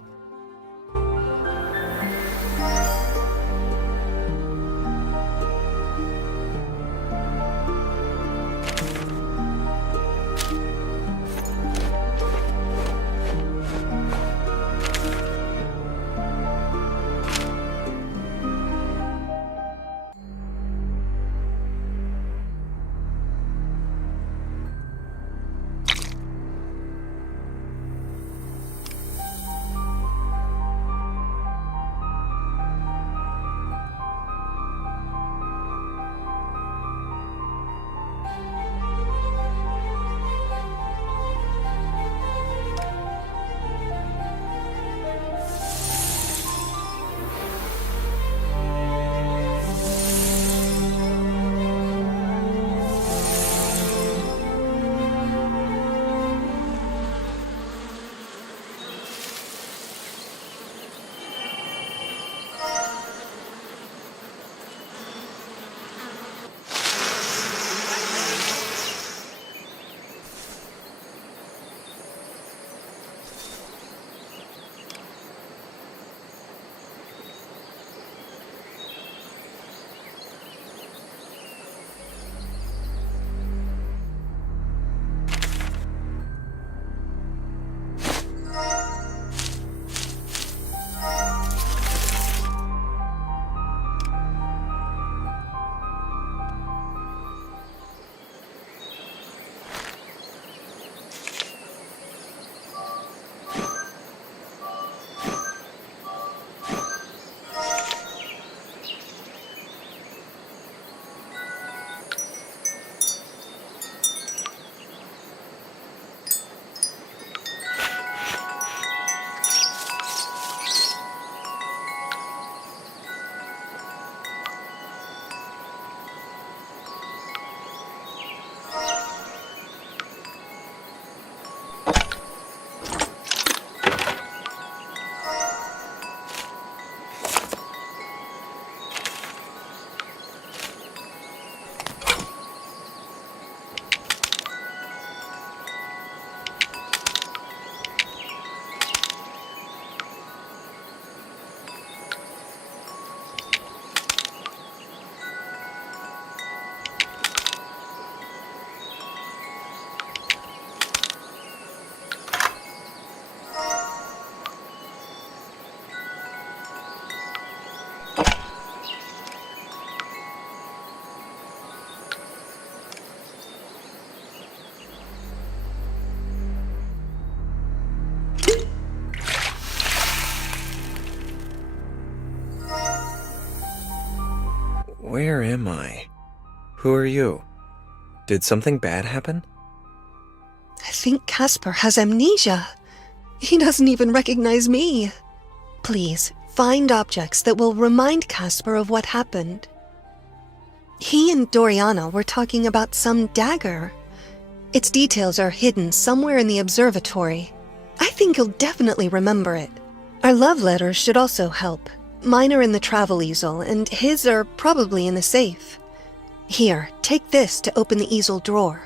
Where am I? Who are you? Did something bad happen? I think Casper has amnesia. He doesn't even recognize me. Please, find objects that will remind Casper of what happened. He and Doriana were talking about some dagger. Its details are hidden somewhere in the observatory. I think he'll definitely remember it. Our love letters should also help. Mine are in the travel easel, and his are probably in the safe. Here, take this to open the easel drawer.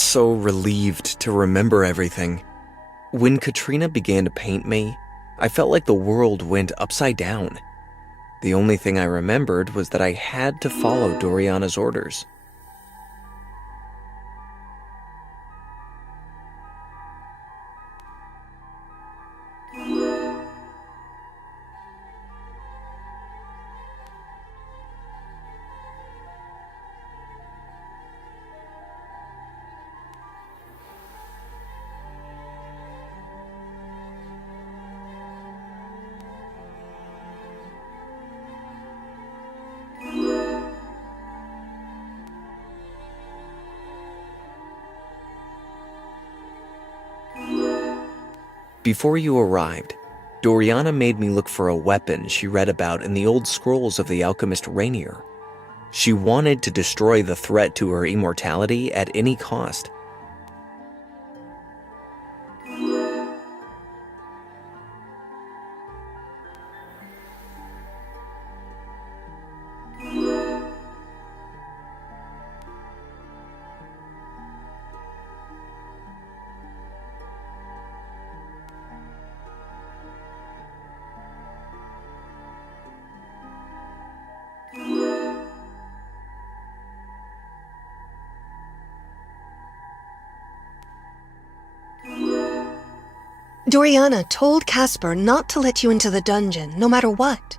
so relieved to remember everything. When Katrina began to paint me, I felt like the world went upside down. The only thing I remembered was that I had to follow Doriana's orders. Before you arrived, Doriana made me look for a weapon she read about in the old scrolls of the alchemist Rainier. She wanted to destroy the threat to her immortality at any cost. Doriana told Casper not to let you into the dungeon, no matter what.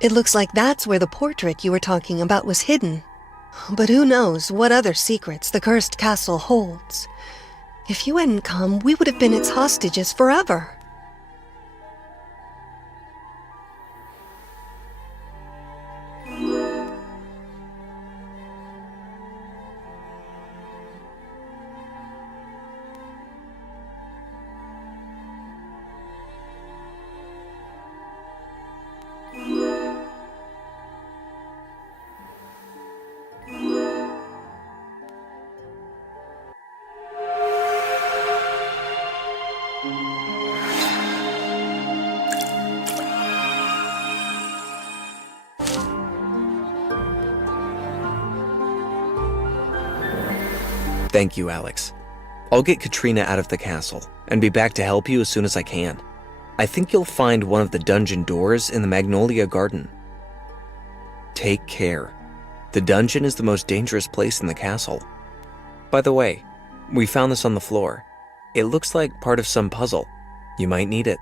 It looks like that's where the portrait you were talking about was hidden. But who knows what other secrets the cursed castle holds. If you hadn't come, we would have been its hostages forever. Thank you, Alex. I'll get Katrina out of the castle and be back to help you as soon as I can. I think you'll find one of the dungeon doors in the Magnolia Garden. Take care. The dungeon is the most dangerous place in the castle. By the way, we found this on the floor. It looks like part of some puzzle. You might need it.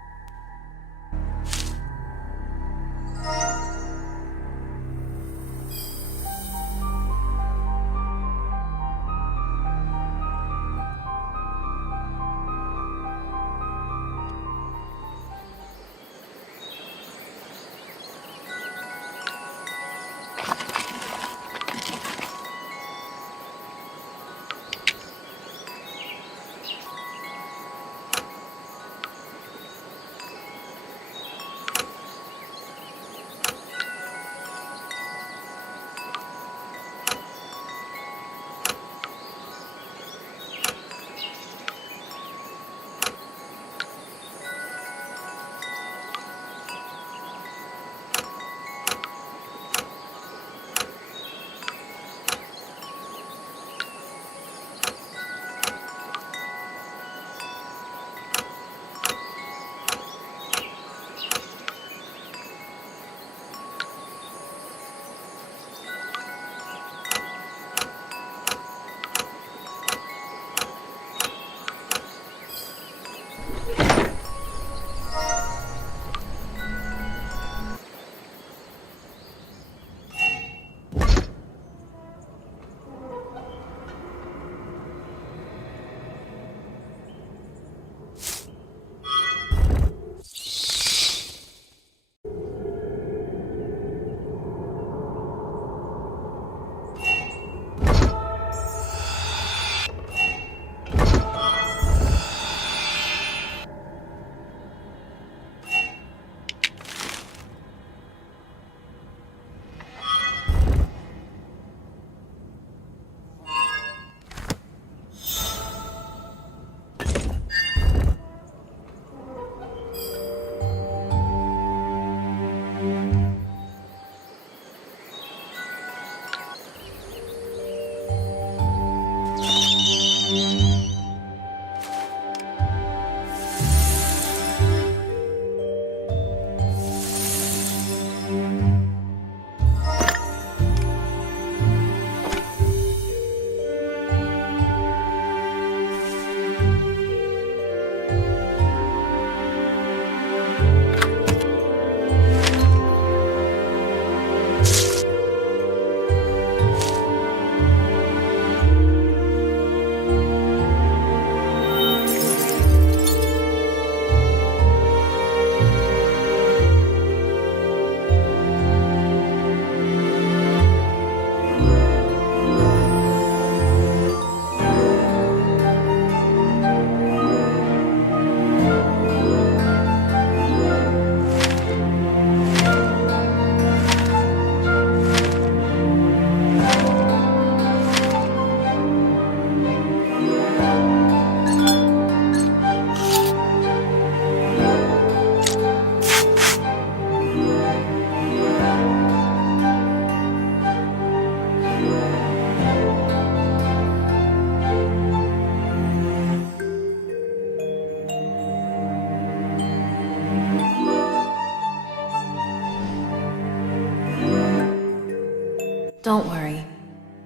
Don't worry.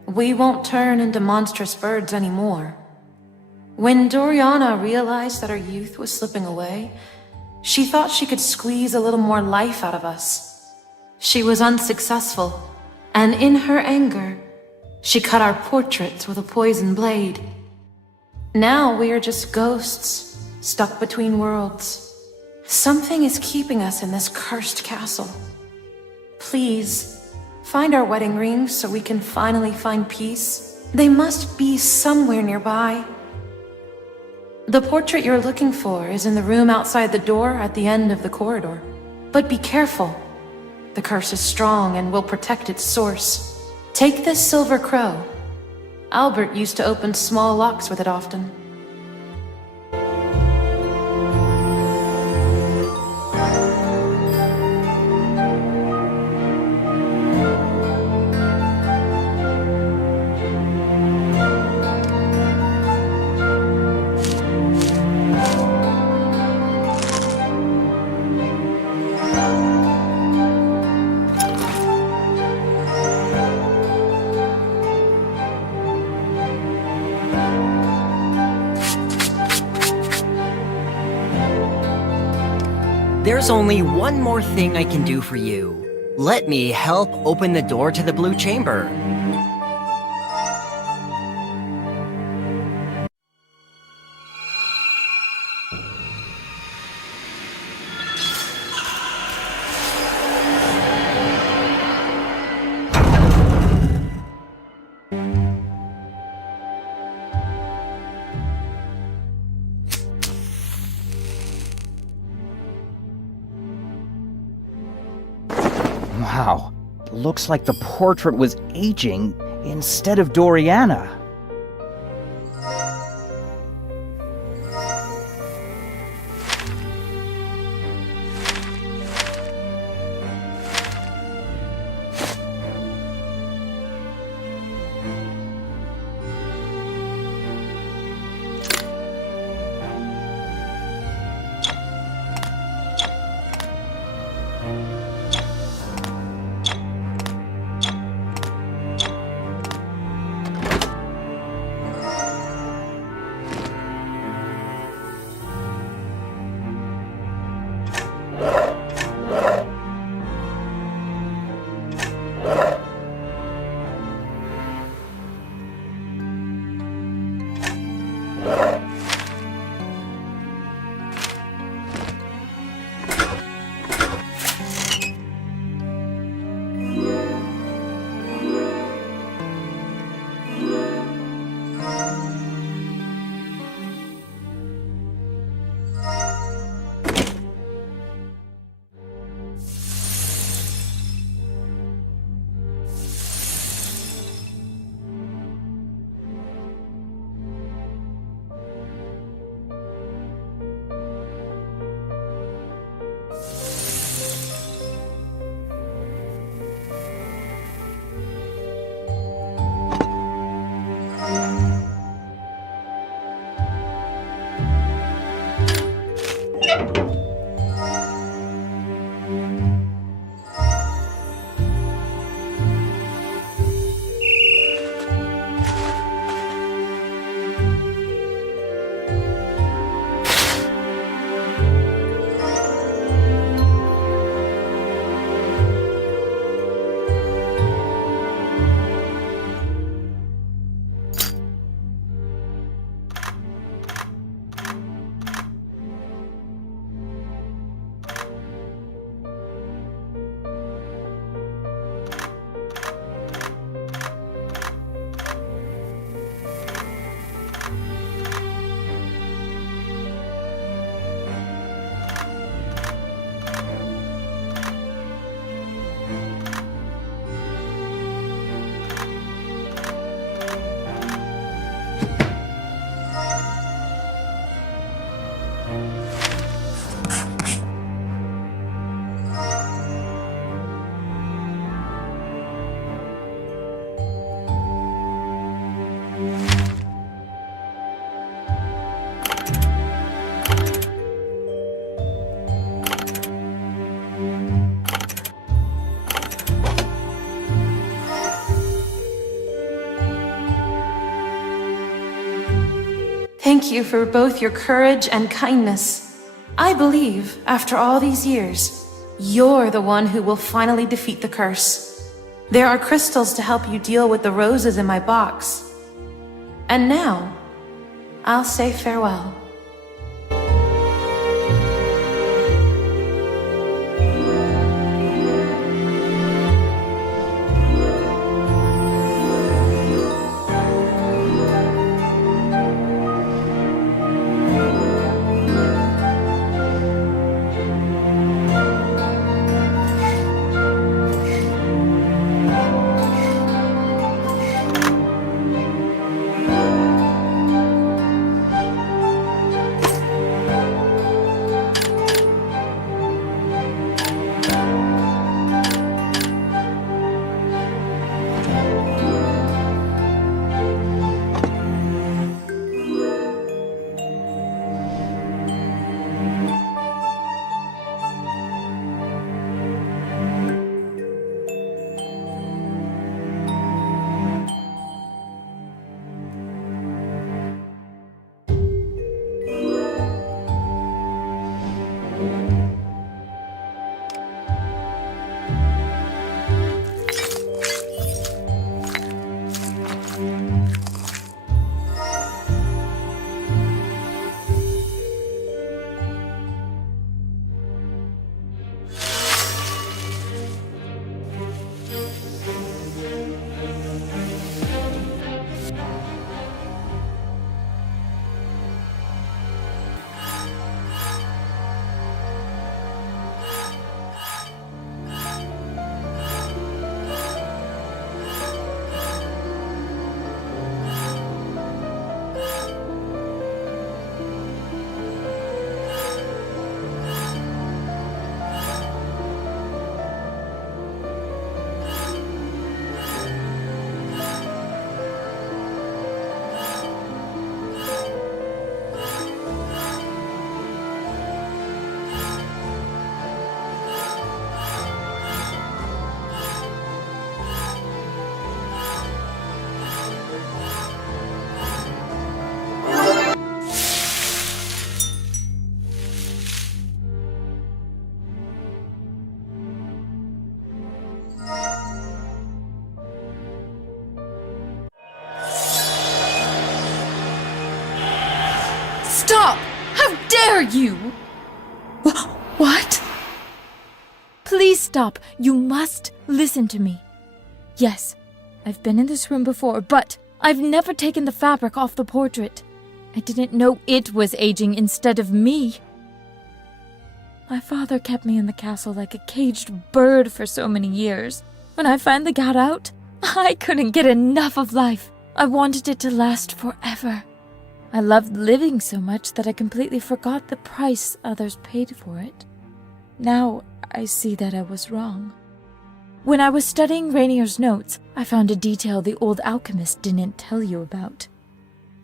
We won't turn into monstrous birds anymore. When Doriana realized that her youth was slipping away, she thought she could squeeze a little more life out of us. She was unsuccessful, and in her anger, she cut our portraits with a poison blade. Now we are just ghosts, stuck between worlds. Something is keeping us in this cursed castle. Please, find our wedding rings so we can finally find peace. They must be somewhere nearby. The portrait you're looking for is in the room outside the door at the end of the corridor. But be careful. The curse is strong and will protect its source. Take this silver crow. Albert used to open small locks with it often. There's only one more thing I can do for you. Let me help open the door to the Blue Chamber. Wow, looks like the portrait was aging instead of Doriana. thank you for both your courage and kindness. I believe, after all these years, you're the one who will finally defeat the curse. There are crystals to help you deal with the roses in my box. And now, I'll say farewell. Stop! How dare you! What? Please stop. You must listen to me. Yes, I've been in this room before, but I've never taken the fabric off the portrait. I didn't know it was aging instead of me. My father kept me in the castle like a caged bird for so many years. When I finally got out, I couldn't get enough of life. I wanted it to last forever. I loved living so much that I completely forgot the price others paid for it. Now I see that I was wrong. When I was studying Rainier's notes, I found a detail the old alchemist didn't tell you about.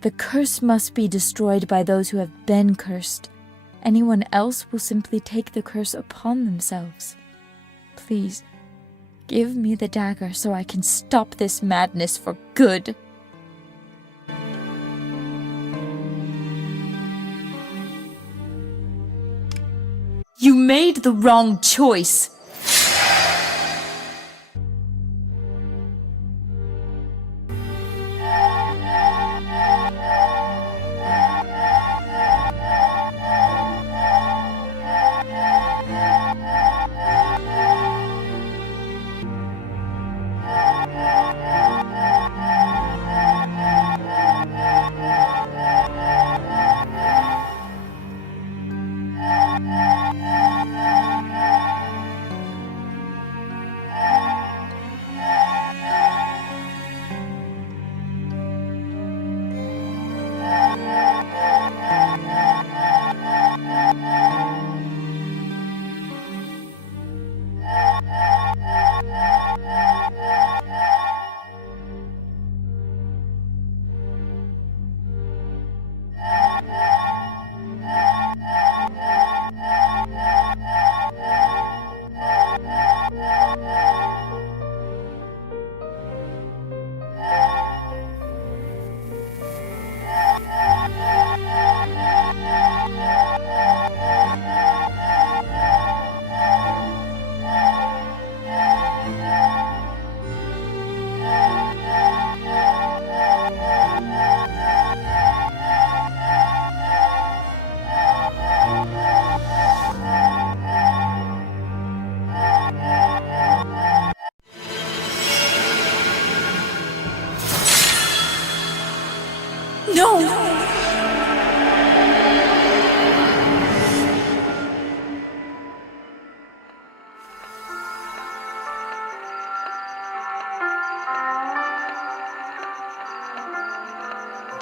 The curse must be destroyed by those who have been cursed. Anyone else will simply take the curse upon themselves. Please, give me the dagger so I can stop this madness for good. You made the wrong choice.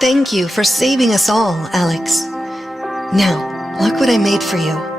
Thank you for saving us all, Alex. Now, look what I made for you.